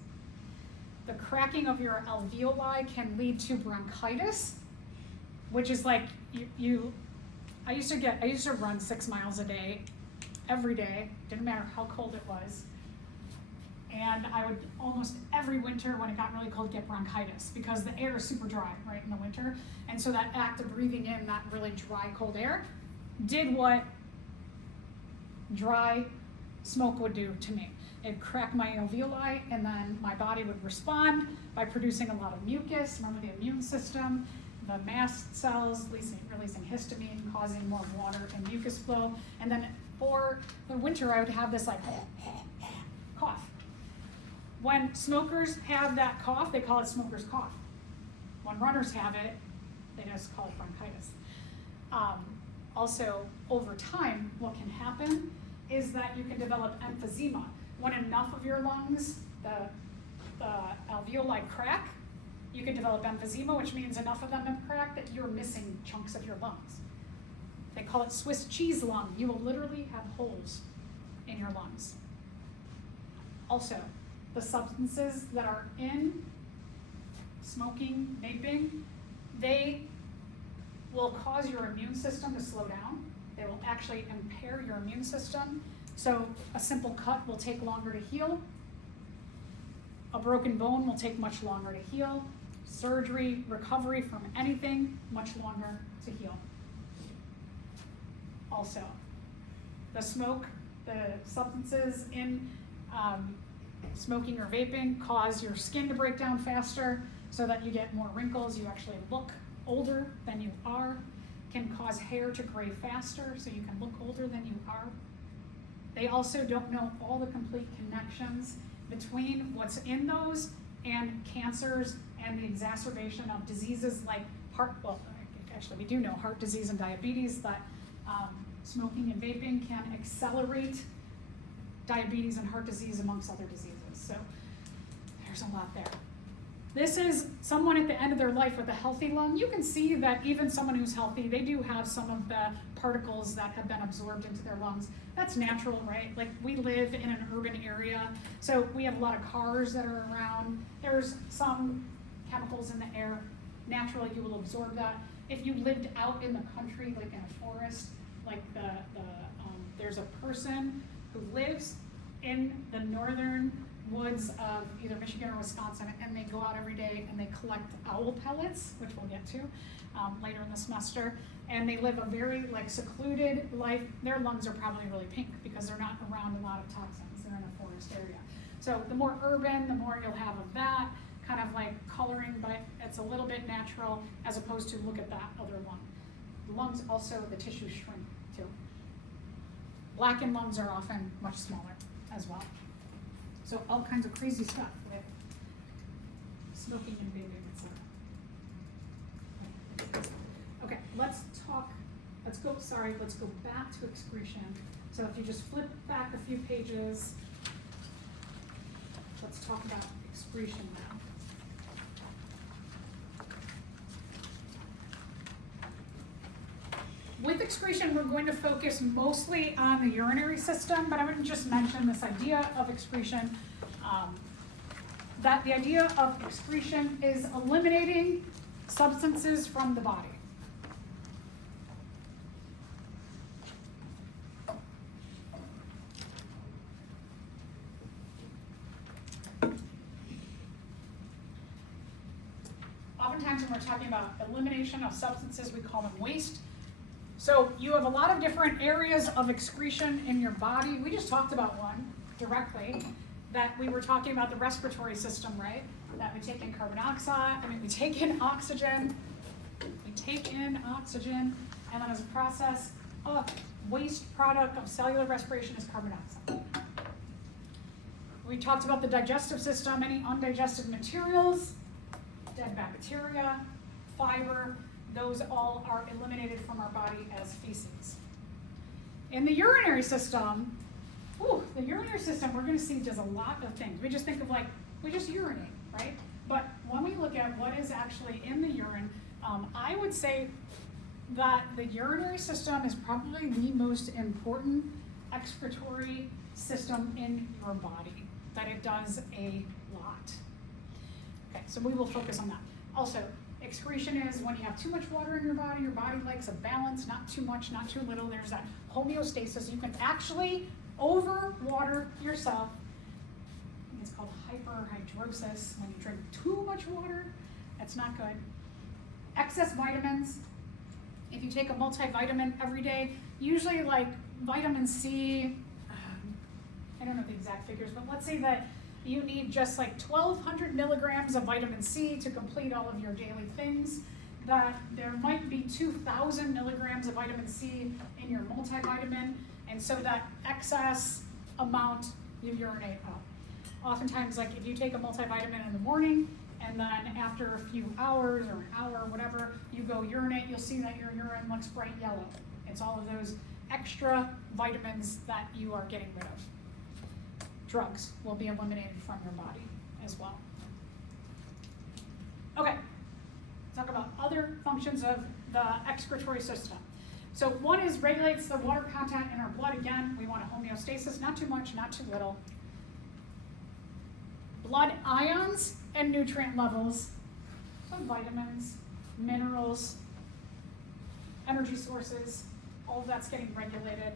The cracking of your alveoli can lead to bronchitis, which is like I used to run 6 miles a day, every day, didn't matter how cold it was. And I would almost every winter when it got really cold get bronchitis because the air is super dry, right, in the winter. And so that act of breathing in that really dry, cold air did what dry smoke would do to me. It'd crack my alveoli, and then my body would respond by producing a lot of mucus. Remember the immune system, the mast cells releasing histamine, causing more water and mucus flow. And then for the winter, I would have this like cough. When smokers have that cough, they call it smoker's cough. When runners have it, they just call it bronchitis. Also, over time, what can happen is that you can develop emphysema. When enough of your lungs, the alveoli crack, you can develop emphysema, which means enough of them have cracked that you're missing chunks of your lungs. They call it Swiss cheese lung. You will literally have holes in your lungs. Also, the substances that are in smoking, vaping, they will cause your immune system to slow down. They will actually impair your immune system. So a simple cut will take longer to heal. A broken bone will take much longer to heal. Surgery, recovery from anything, much longer to heal. Also, the smoke, the substances in smoking or vaping cause your skin to break down faster so that you get more wrinkles, you actually look older than you are, can cause hair to gray faster so you can look older than you are. They also don't know all the complete connections between what's in those and cancers and the exacerbation of diseases like actually we do know heart disease and diabetes, that smoking and vaping can accelerate diabetes and heart disease amongst other diseases. So there's a lot there. This is someone at the end of their life with a healthy lung. You can see that even someone who's healthy, they do have some of the particles that have been absorbed into their lungs. That's natural, right? Like we live in an urban area, so we have a lot of cars that are around. There's some chemicals in the air. Naturally, you will absorb that. If you lived out in the country, like in a forest, like there's a person who lives in the northern woods of either Michigan or Wisconsin, and they go out every day and they collect owl pellets, which we'll get to later in the semester, and they live a very secluded life. Their lungs are probably really pink because they're not around a lot of toxins. They're in a forest area. So the more urban, the more you'll have of that kind of coloring, but it's a little bit natural as opposed to look at that other lung. The lungs also, the tissues shrink too. Blackened lungs are often much smaller as well. So all kinds of crazy stuff with smoking and vaping, etc. Okay, let's go back to excretion. So if you just flip back a few pages, let's talk about excretion now. With excretion, we're going to focus mostly on the urinary system, but I would just mention this idea of excretion, that the idea of excretion is eliminating substances from the body. Oftentimes when we're talking about elimination of substances, we call them waste. So you have a lot of different areas of excretion in your body. We just talked about one directly, that we were talking about the respiratory system, right? That we take in we take in oxygen, and then as a process, a waste product of cellular respiration is carbon dioxide. We talked about the digestive system, any undigested materials, dead bacteria, fiber, those all are eliminated from our body as feces. In the urinary system, we're going to see does a lot of things. We just think of we just urinate, right? But when we look at what is actually in the urine, I would say that the urinary system is probably the most important excretory system in your body, that it does a lot. Okay, so we will focus on that. Also, excretion is when you have too much water in your body likes a balance, not too much, not too little. There's that homeostasis. You can actually overwater yourself. It's called hyperhidrosis, when you drink too much water. That's not good. Excess vitamins. If you take a multivitamin every day, usually like vitamin C, I don't know the exact figures, but let's say that you need just like 1,200 milligrams of vitamin C to complete all of your daily things, that there might be 2,000 milligrams of vitamin C in your multivitamin, and so that excess amount you urinate out. Oftentimes, like if you take a multivitamin in the morning, and then after a few hours or an hour, whatever, you go urinate, you'll see that your urine looks bright yellow. It's all of those extra vitamins that you are getting rid of. Drugs will be eliminated from your body as well. Okay, talk about other functions of the excretory system. So one is regulates the water content in our blood. Again, we want a homeostasis, not too much, not too little. Blood ions and nutrient levels, so vitamins, minerals, energy sources, all of that's getting regulated.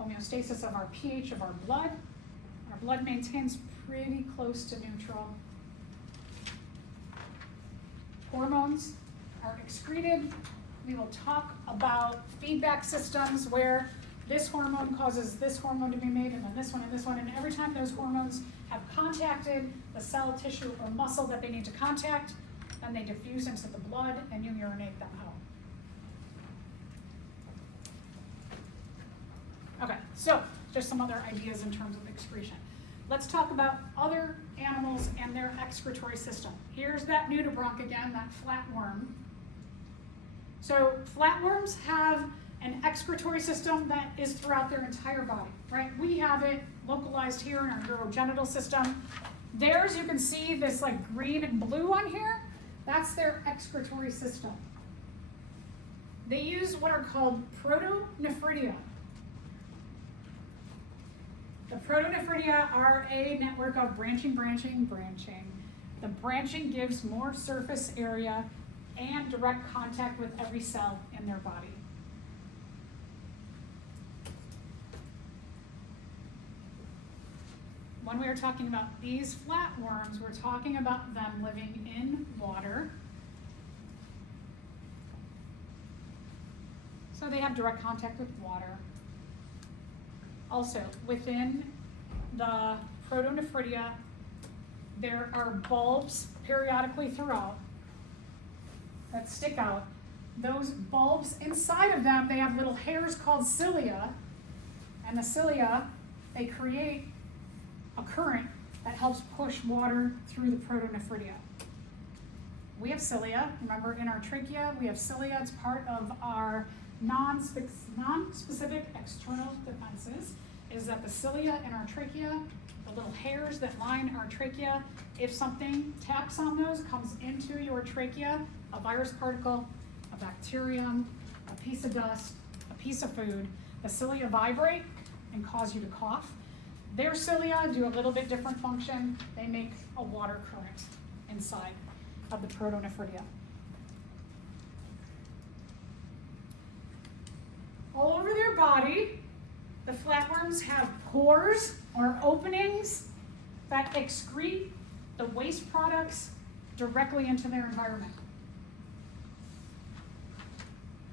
Homeostasis of our pH of our blood. Our blood maintains pretty close to neutral. Hormones are excreted. We will talk about feedback systems where this hormone causes this hormone to be made, and then this one, and every time those hormones have contacted the cell, tissue, or muscle that they need to contact, then they diffuse into the blood and you urinate them out. Okay, so just some other ideas in terms of excretion. Let's talk about other animals and their excretory system. Here's that nudibranch again, that flatworm. So flatworms have an excretory system that is throughout their entire body, right? We have it localized here in our urogenital system. Theirs, you can see this like green and blue on here. That's their excretory system. They use what are called protonephridia. The protonephridia are a network of branching. The branching gives more surface area and direct contact with every cell in their body. When we are talking about these flatworms, we're talking about them living in water. So they have direct contact with water. Also, within the protonephridia, there are bulbs periodically throughout that stick out. Those bulbs, inside of them, they have little hairs called cilia, and the cilia, they create a current that helps push water through the protonephridia. We have cilia. Remember, in our trachea, we have cilia. It's part of our non-specific external defenses, is that the cilia in our trachea, the little hairs that line our trachea, if something taps on those, comes into your trachea, a virus particle, a bacterium, a piece of dust, a piece of food, the cilia vibrate and cause you to cough. Their cilia do a little bit different function. They make a water current inside of the protonephridia. All over their body, the flatworms have pores or openings that excrete the waste products directly into their environment.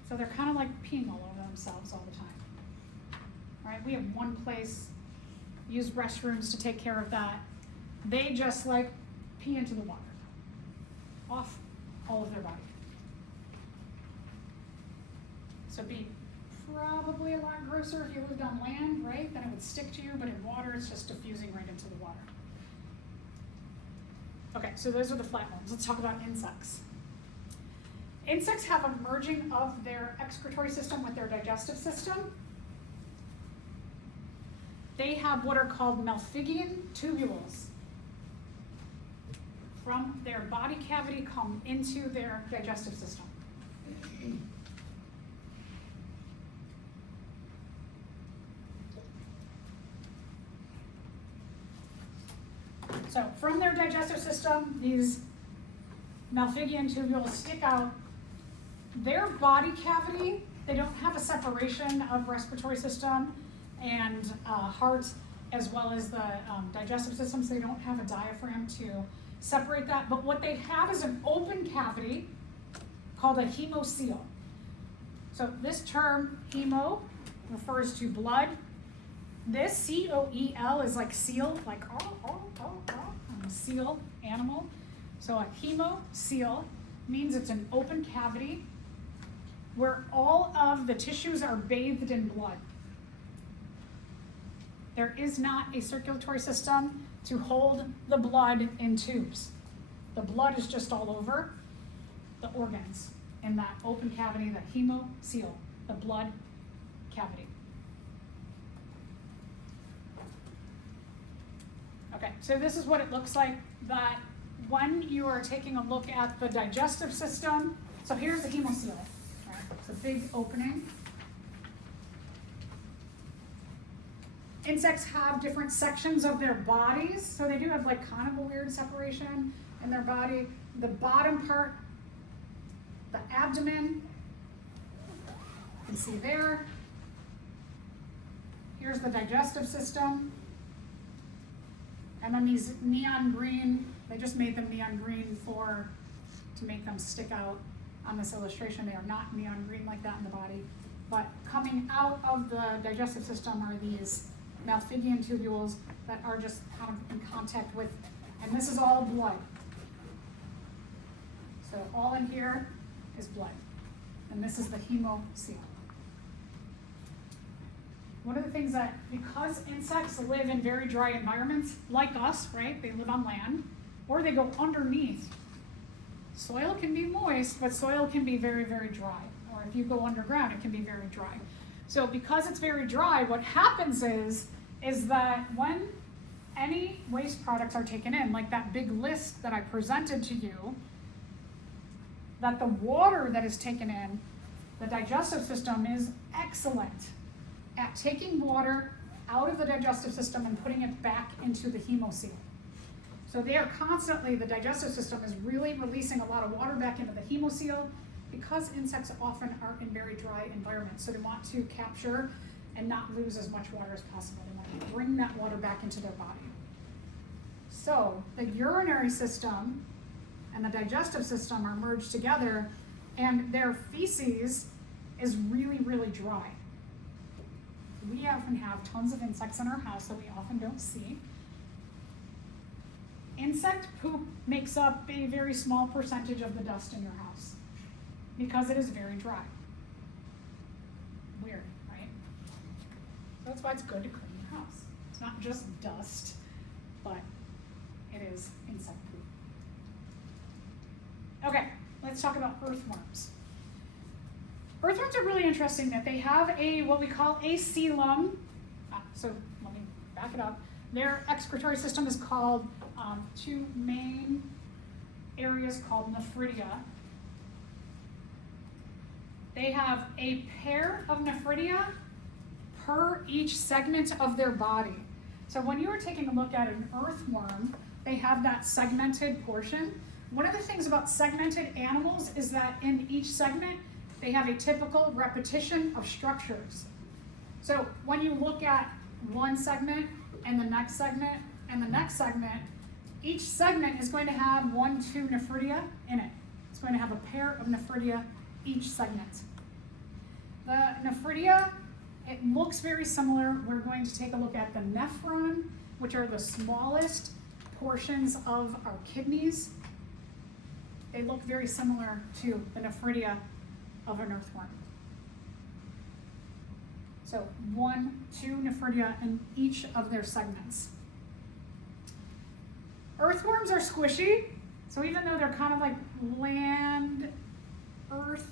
So they're kind of like peeing all over themselves all the time. Right? We have one place, use restrooms to take care of that. They just like pee into the water, off all of their body. So it'd be probably a lot grosser if you lived on land, right? Then it would stick to you, but in water, it's just diffusing right into the water. Okay, so those are the flatworms. Let's talk about insects. Insects have a merging of their excretory system with their digestive system. They have what are called Malpighian tubules. from their body cavity come into their digestive system. So from their digestive system, these malpighian tubules stick out. Their body cavity, they don't have a separation of respiratory system and heart as well as the digestive system, so they don't have a diaphragm to separate that. But what they have is an open cavity called a hemocoel. So this term, hemo, refers to blood. This C-O-E-L is like seal, like I'm a seal animal. So a hemocoel means it's an open cavity where all of the tissues are bathed in blood. There is not a circulatory system to hold the blood in tubes. The blood is just all over the organs in that open cavity, the hemocoel, the blood cavity. Okay, so this is what it looks like that when you are taking a look at the digestive system. So here's the hemocoel, right? It's a big opening. Insects have different sections of their bodies, so they do have like kind of a weird separation in their body. The bottom part, the abdomen, you can see there. Here's the digestive system. And then these neon green, they just made them neon green to make them stick out on this illustration. They are not neon green like that in the body. But coming out of the digestive system are these malpighian tubules that are just kind of in contact with, and this is all blood. So all in here is blood. And this is the hemocoel. One of the things that, because insects live in very dry environments, like us, right? They live on land, or they go underneath. Soil can be moist, but soil can be very, very dry. Or if you go underground, it can be very dry. So because it's very dry, what happens is that when any waste products are taken in, like that big list that I presented to you, that the water that is taken in, the digestive system is excellent at taking water out of the digestive system and putting it back into the hemocoel. So they are constantly, the digestive system is really releasing a lot of water back into the hemocoel because insects often are in very dry environments. So they want to capture and not lose as much water as possible. They want to bring that water back into their body. So the urinary system and the digestive system are merged together, and their feces is really, really dry. We often have tons of insects in our house that we often don't see. Insect poop makes up a very small percentage of the dust in your house because it is very dry. Weird, right? So that's why it's good to clean your house. It's not just dust, but it is insect poop. Okay, let's talk about earthworms. Earthworms are really interesting that they have what we call a coelom. So let me back it up. Their excretory system is called two main areas called nephridia. They have a pair of nephridia per each segment of their body. So when you are taking a look at an earthworm, they have that segmented portion. One of the things about segmented animals is that in each segment, they have a typical repetition of structures. So when you look at one segment and the next segment and the next segment, each segment is going to have 1-2 nephridia in it. It's going to have a pair of nephridia each segment. The nephridia, it looks very similar. We're going to take a look at the nephron, which are the smallest portions of our kidneys. They look very similar to the nephridia of an earthworm. So 1-2 nephridia in each of their segments. Earthworms are squishy, so even though they're kind of like land, earth,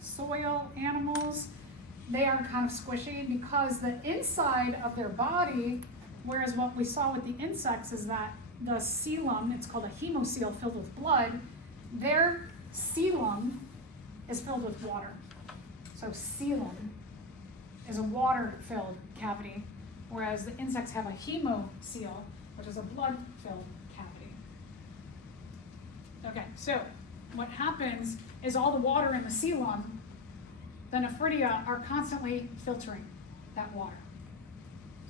soil animals, they are kind of squishy because the inside of their body, whereas what we saw with the insects is that the coelom, it's called a hemocoel filled with blood, their coelom is filled with water. So coelom is a water-filled cavity, whereas the insects have a hemocoel, which is a blood-filled cavity. Okay, so what happens is all the water in the coelom, the nephridia are constantly filtering that water.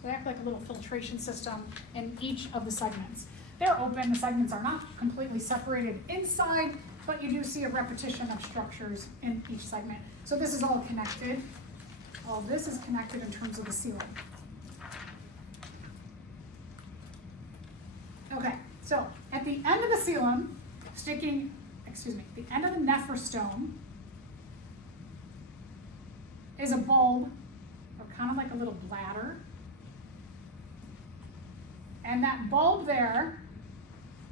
So they act like a little filtration system in each of the segments. They're open, the segments are not completely separated inside, but you do see a repetition of structures in each segment. So this is all connected. All this is connected in terms of the coelom. Okay, so at the end of the coelom, the end of the nephrostome is a bulb, or kind of like a little bladder. And that bulb there,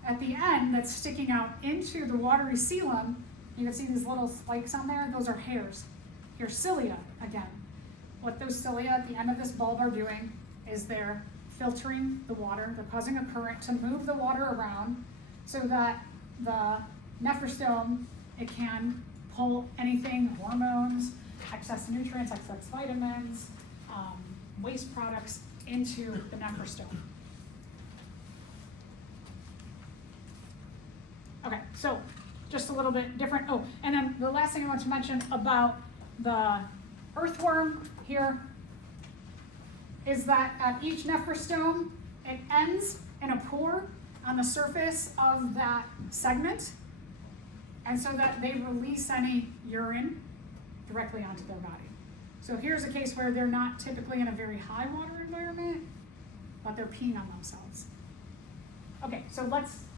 at the end, that's sticking out into the watery coelom, you can see these little spikes on there, those are hairs. Your cilia, again. What those cilia at the end of this bulb are doing is they're filtering the water, they're causing a current to move the water around so that the nephrostome, it can pull anything, hormones, excess nutrients, excess vitamins, waste products into the nephrostome. Okay, so just a little bit different. Oh, and then the last thing I want to mention about the earthworm here is that at each nephrostome, it ends in a pore on the surface of that segment, and so that they release any urine directly onto their body. So here's a case where they're not typically in a very high water environment, but they're peeing on themselves. Okay, so let's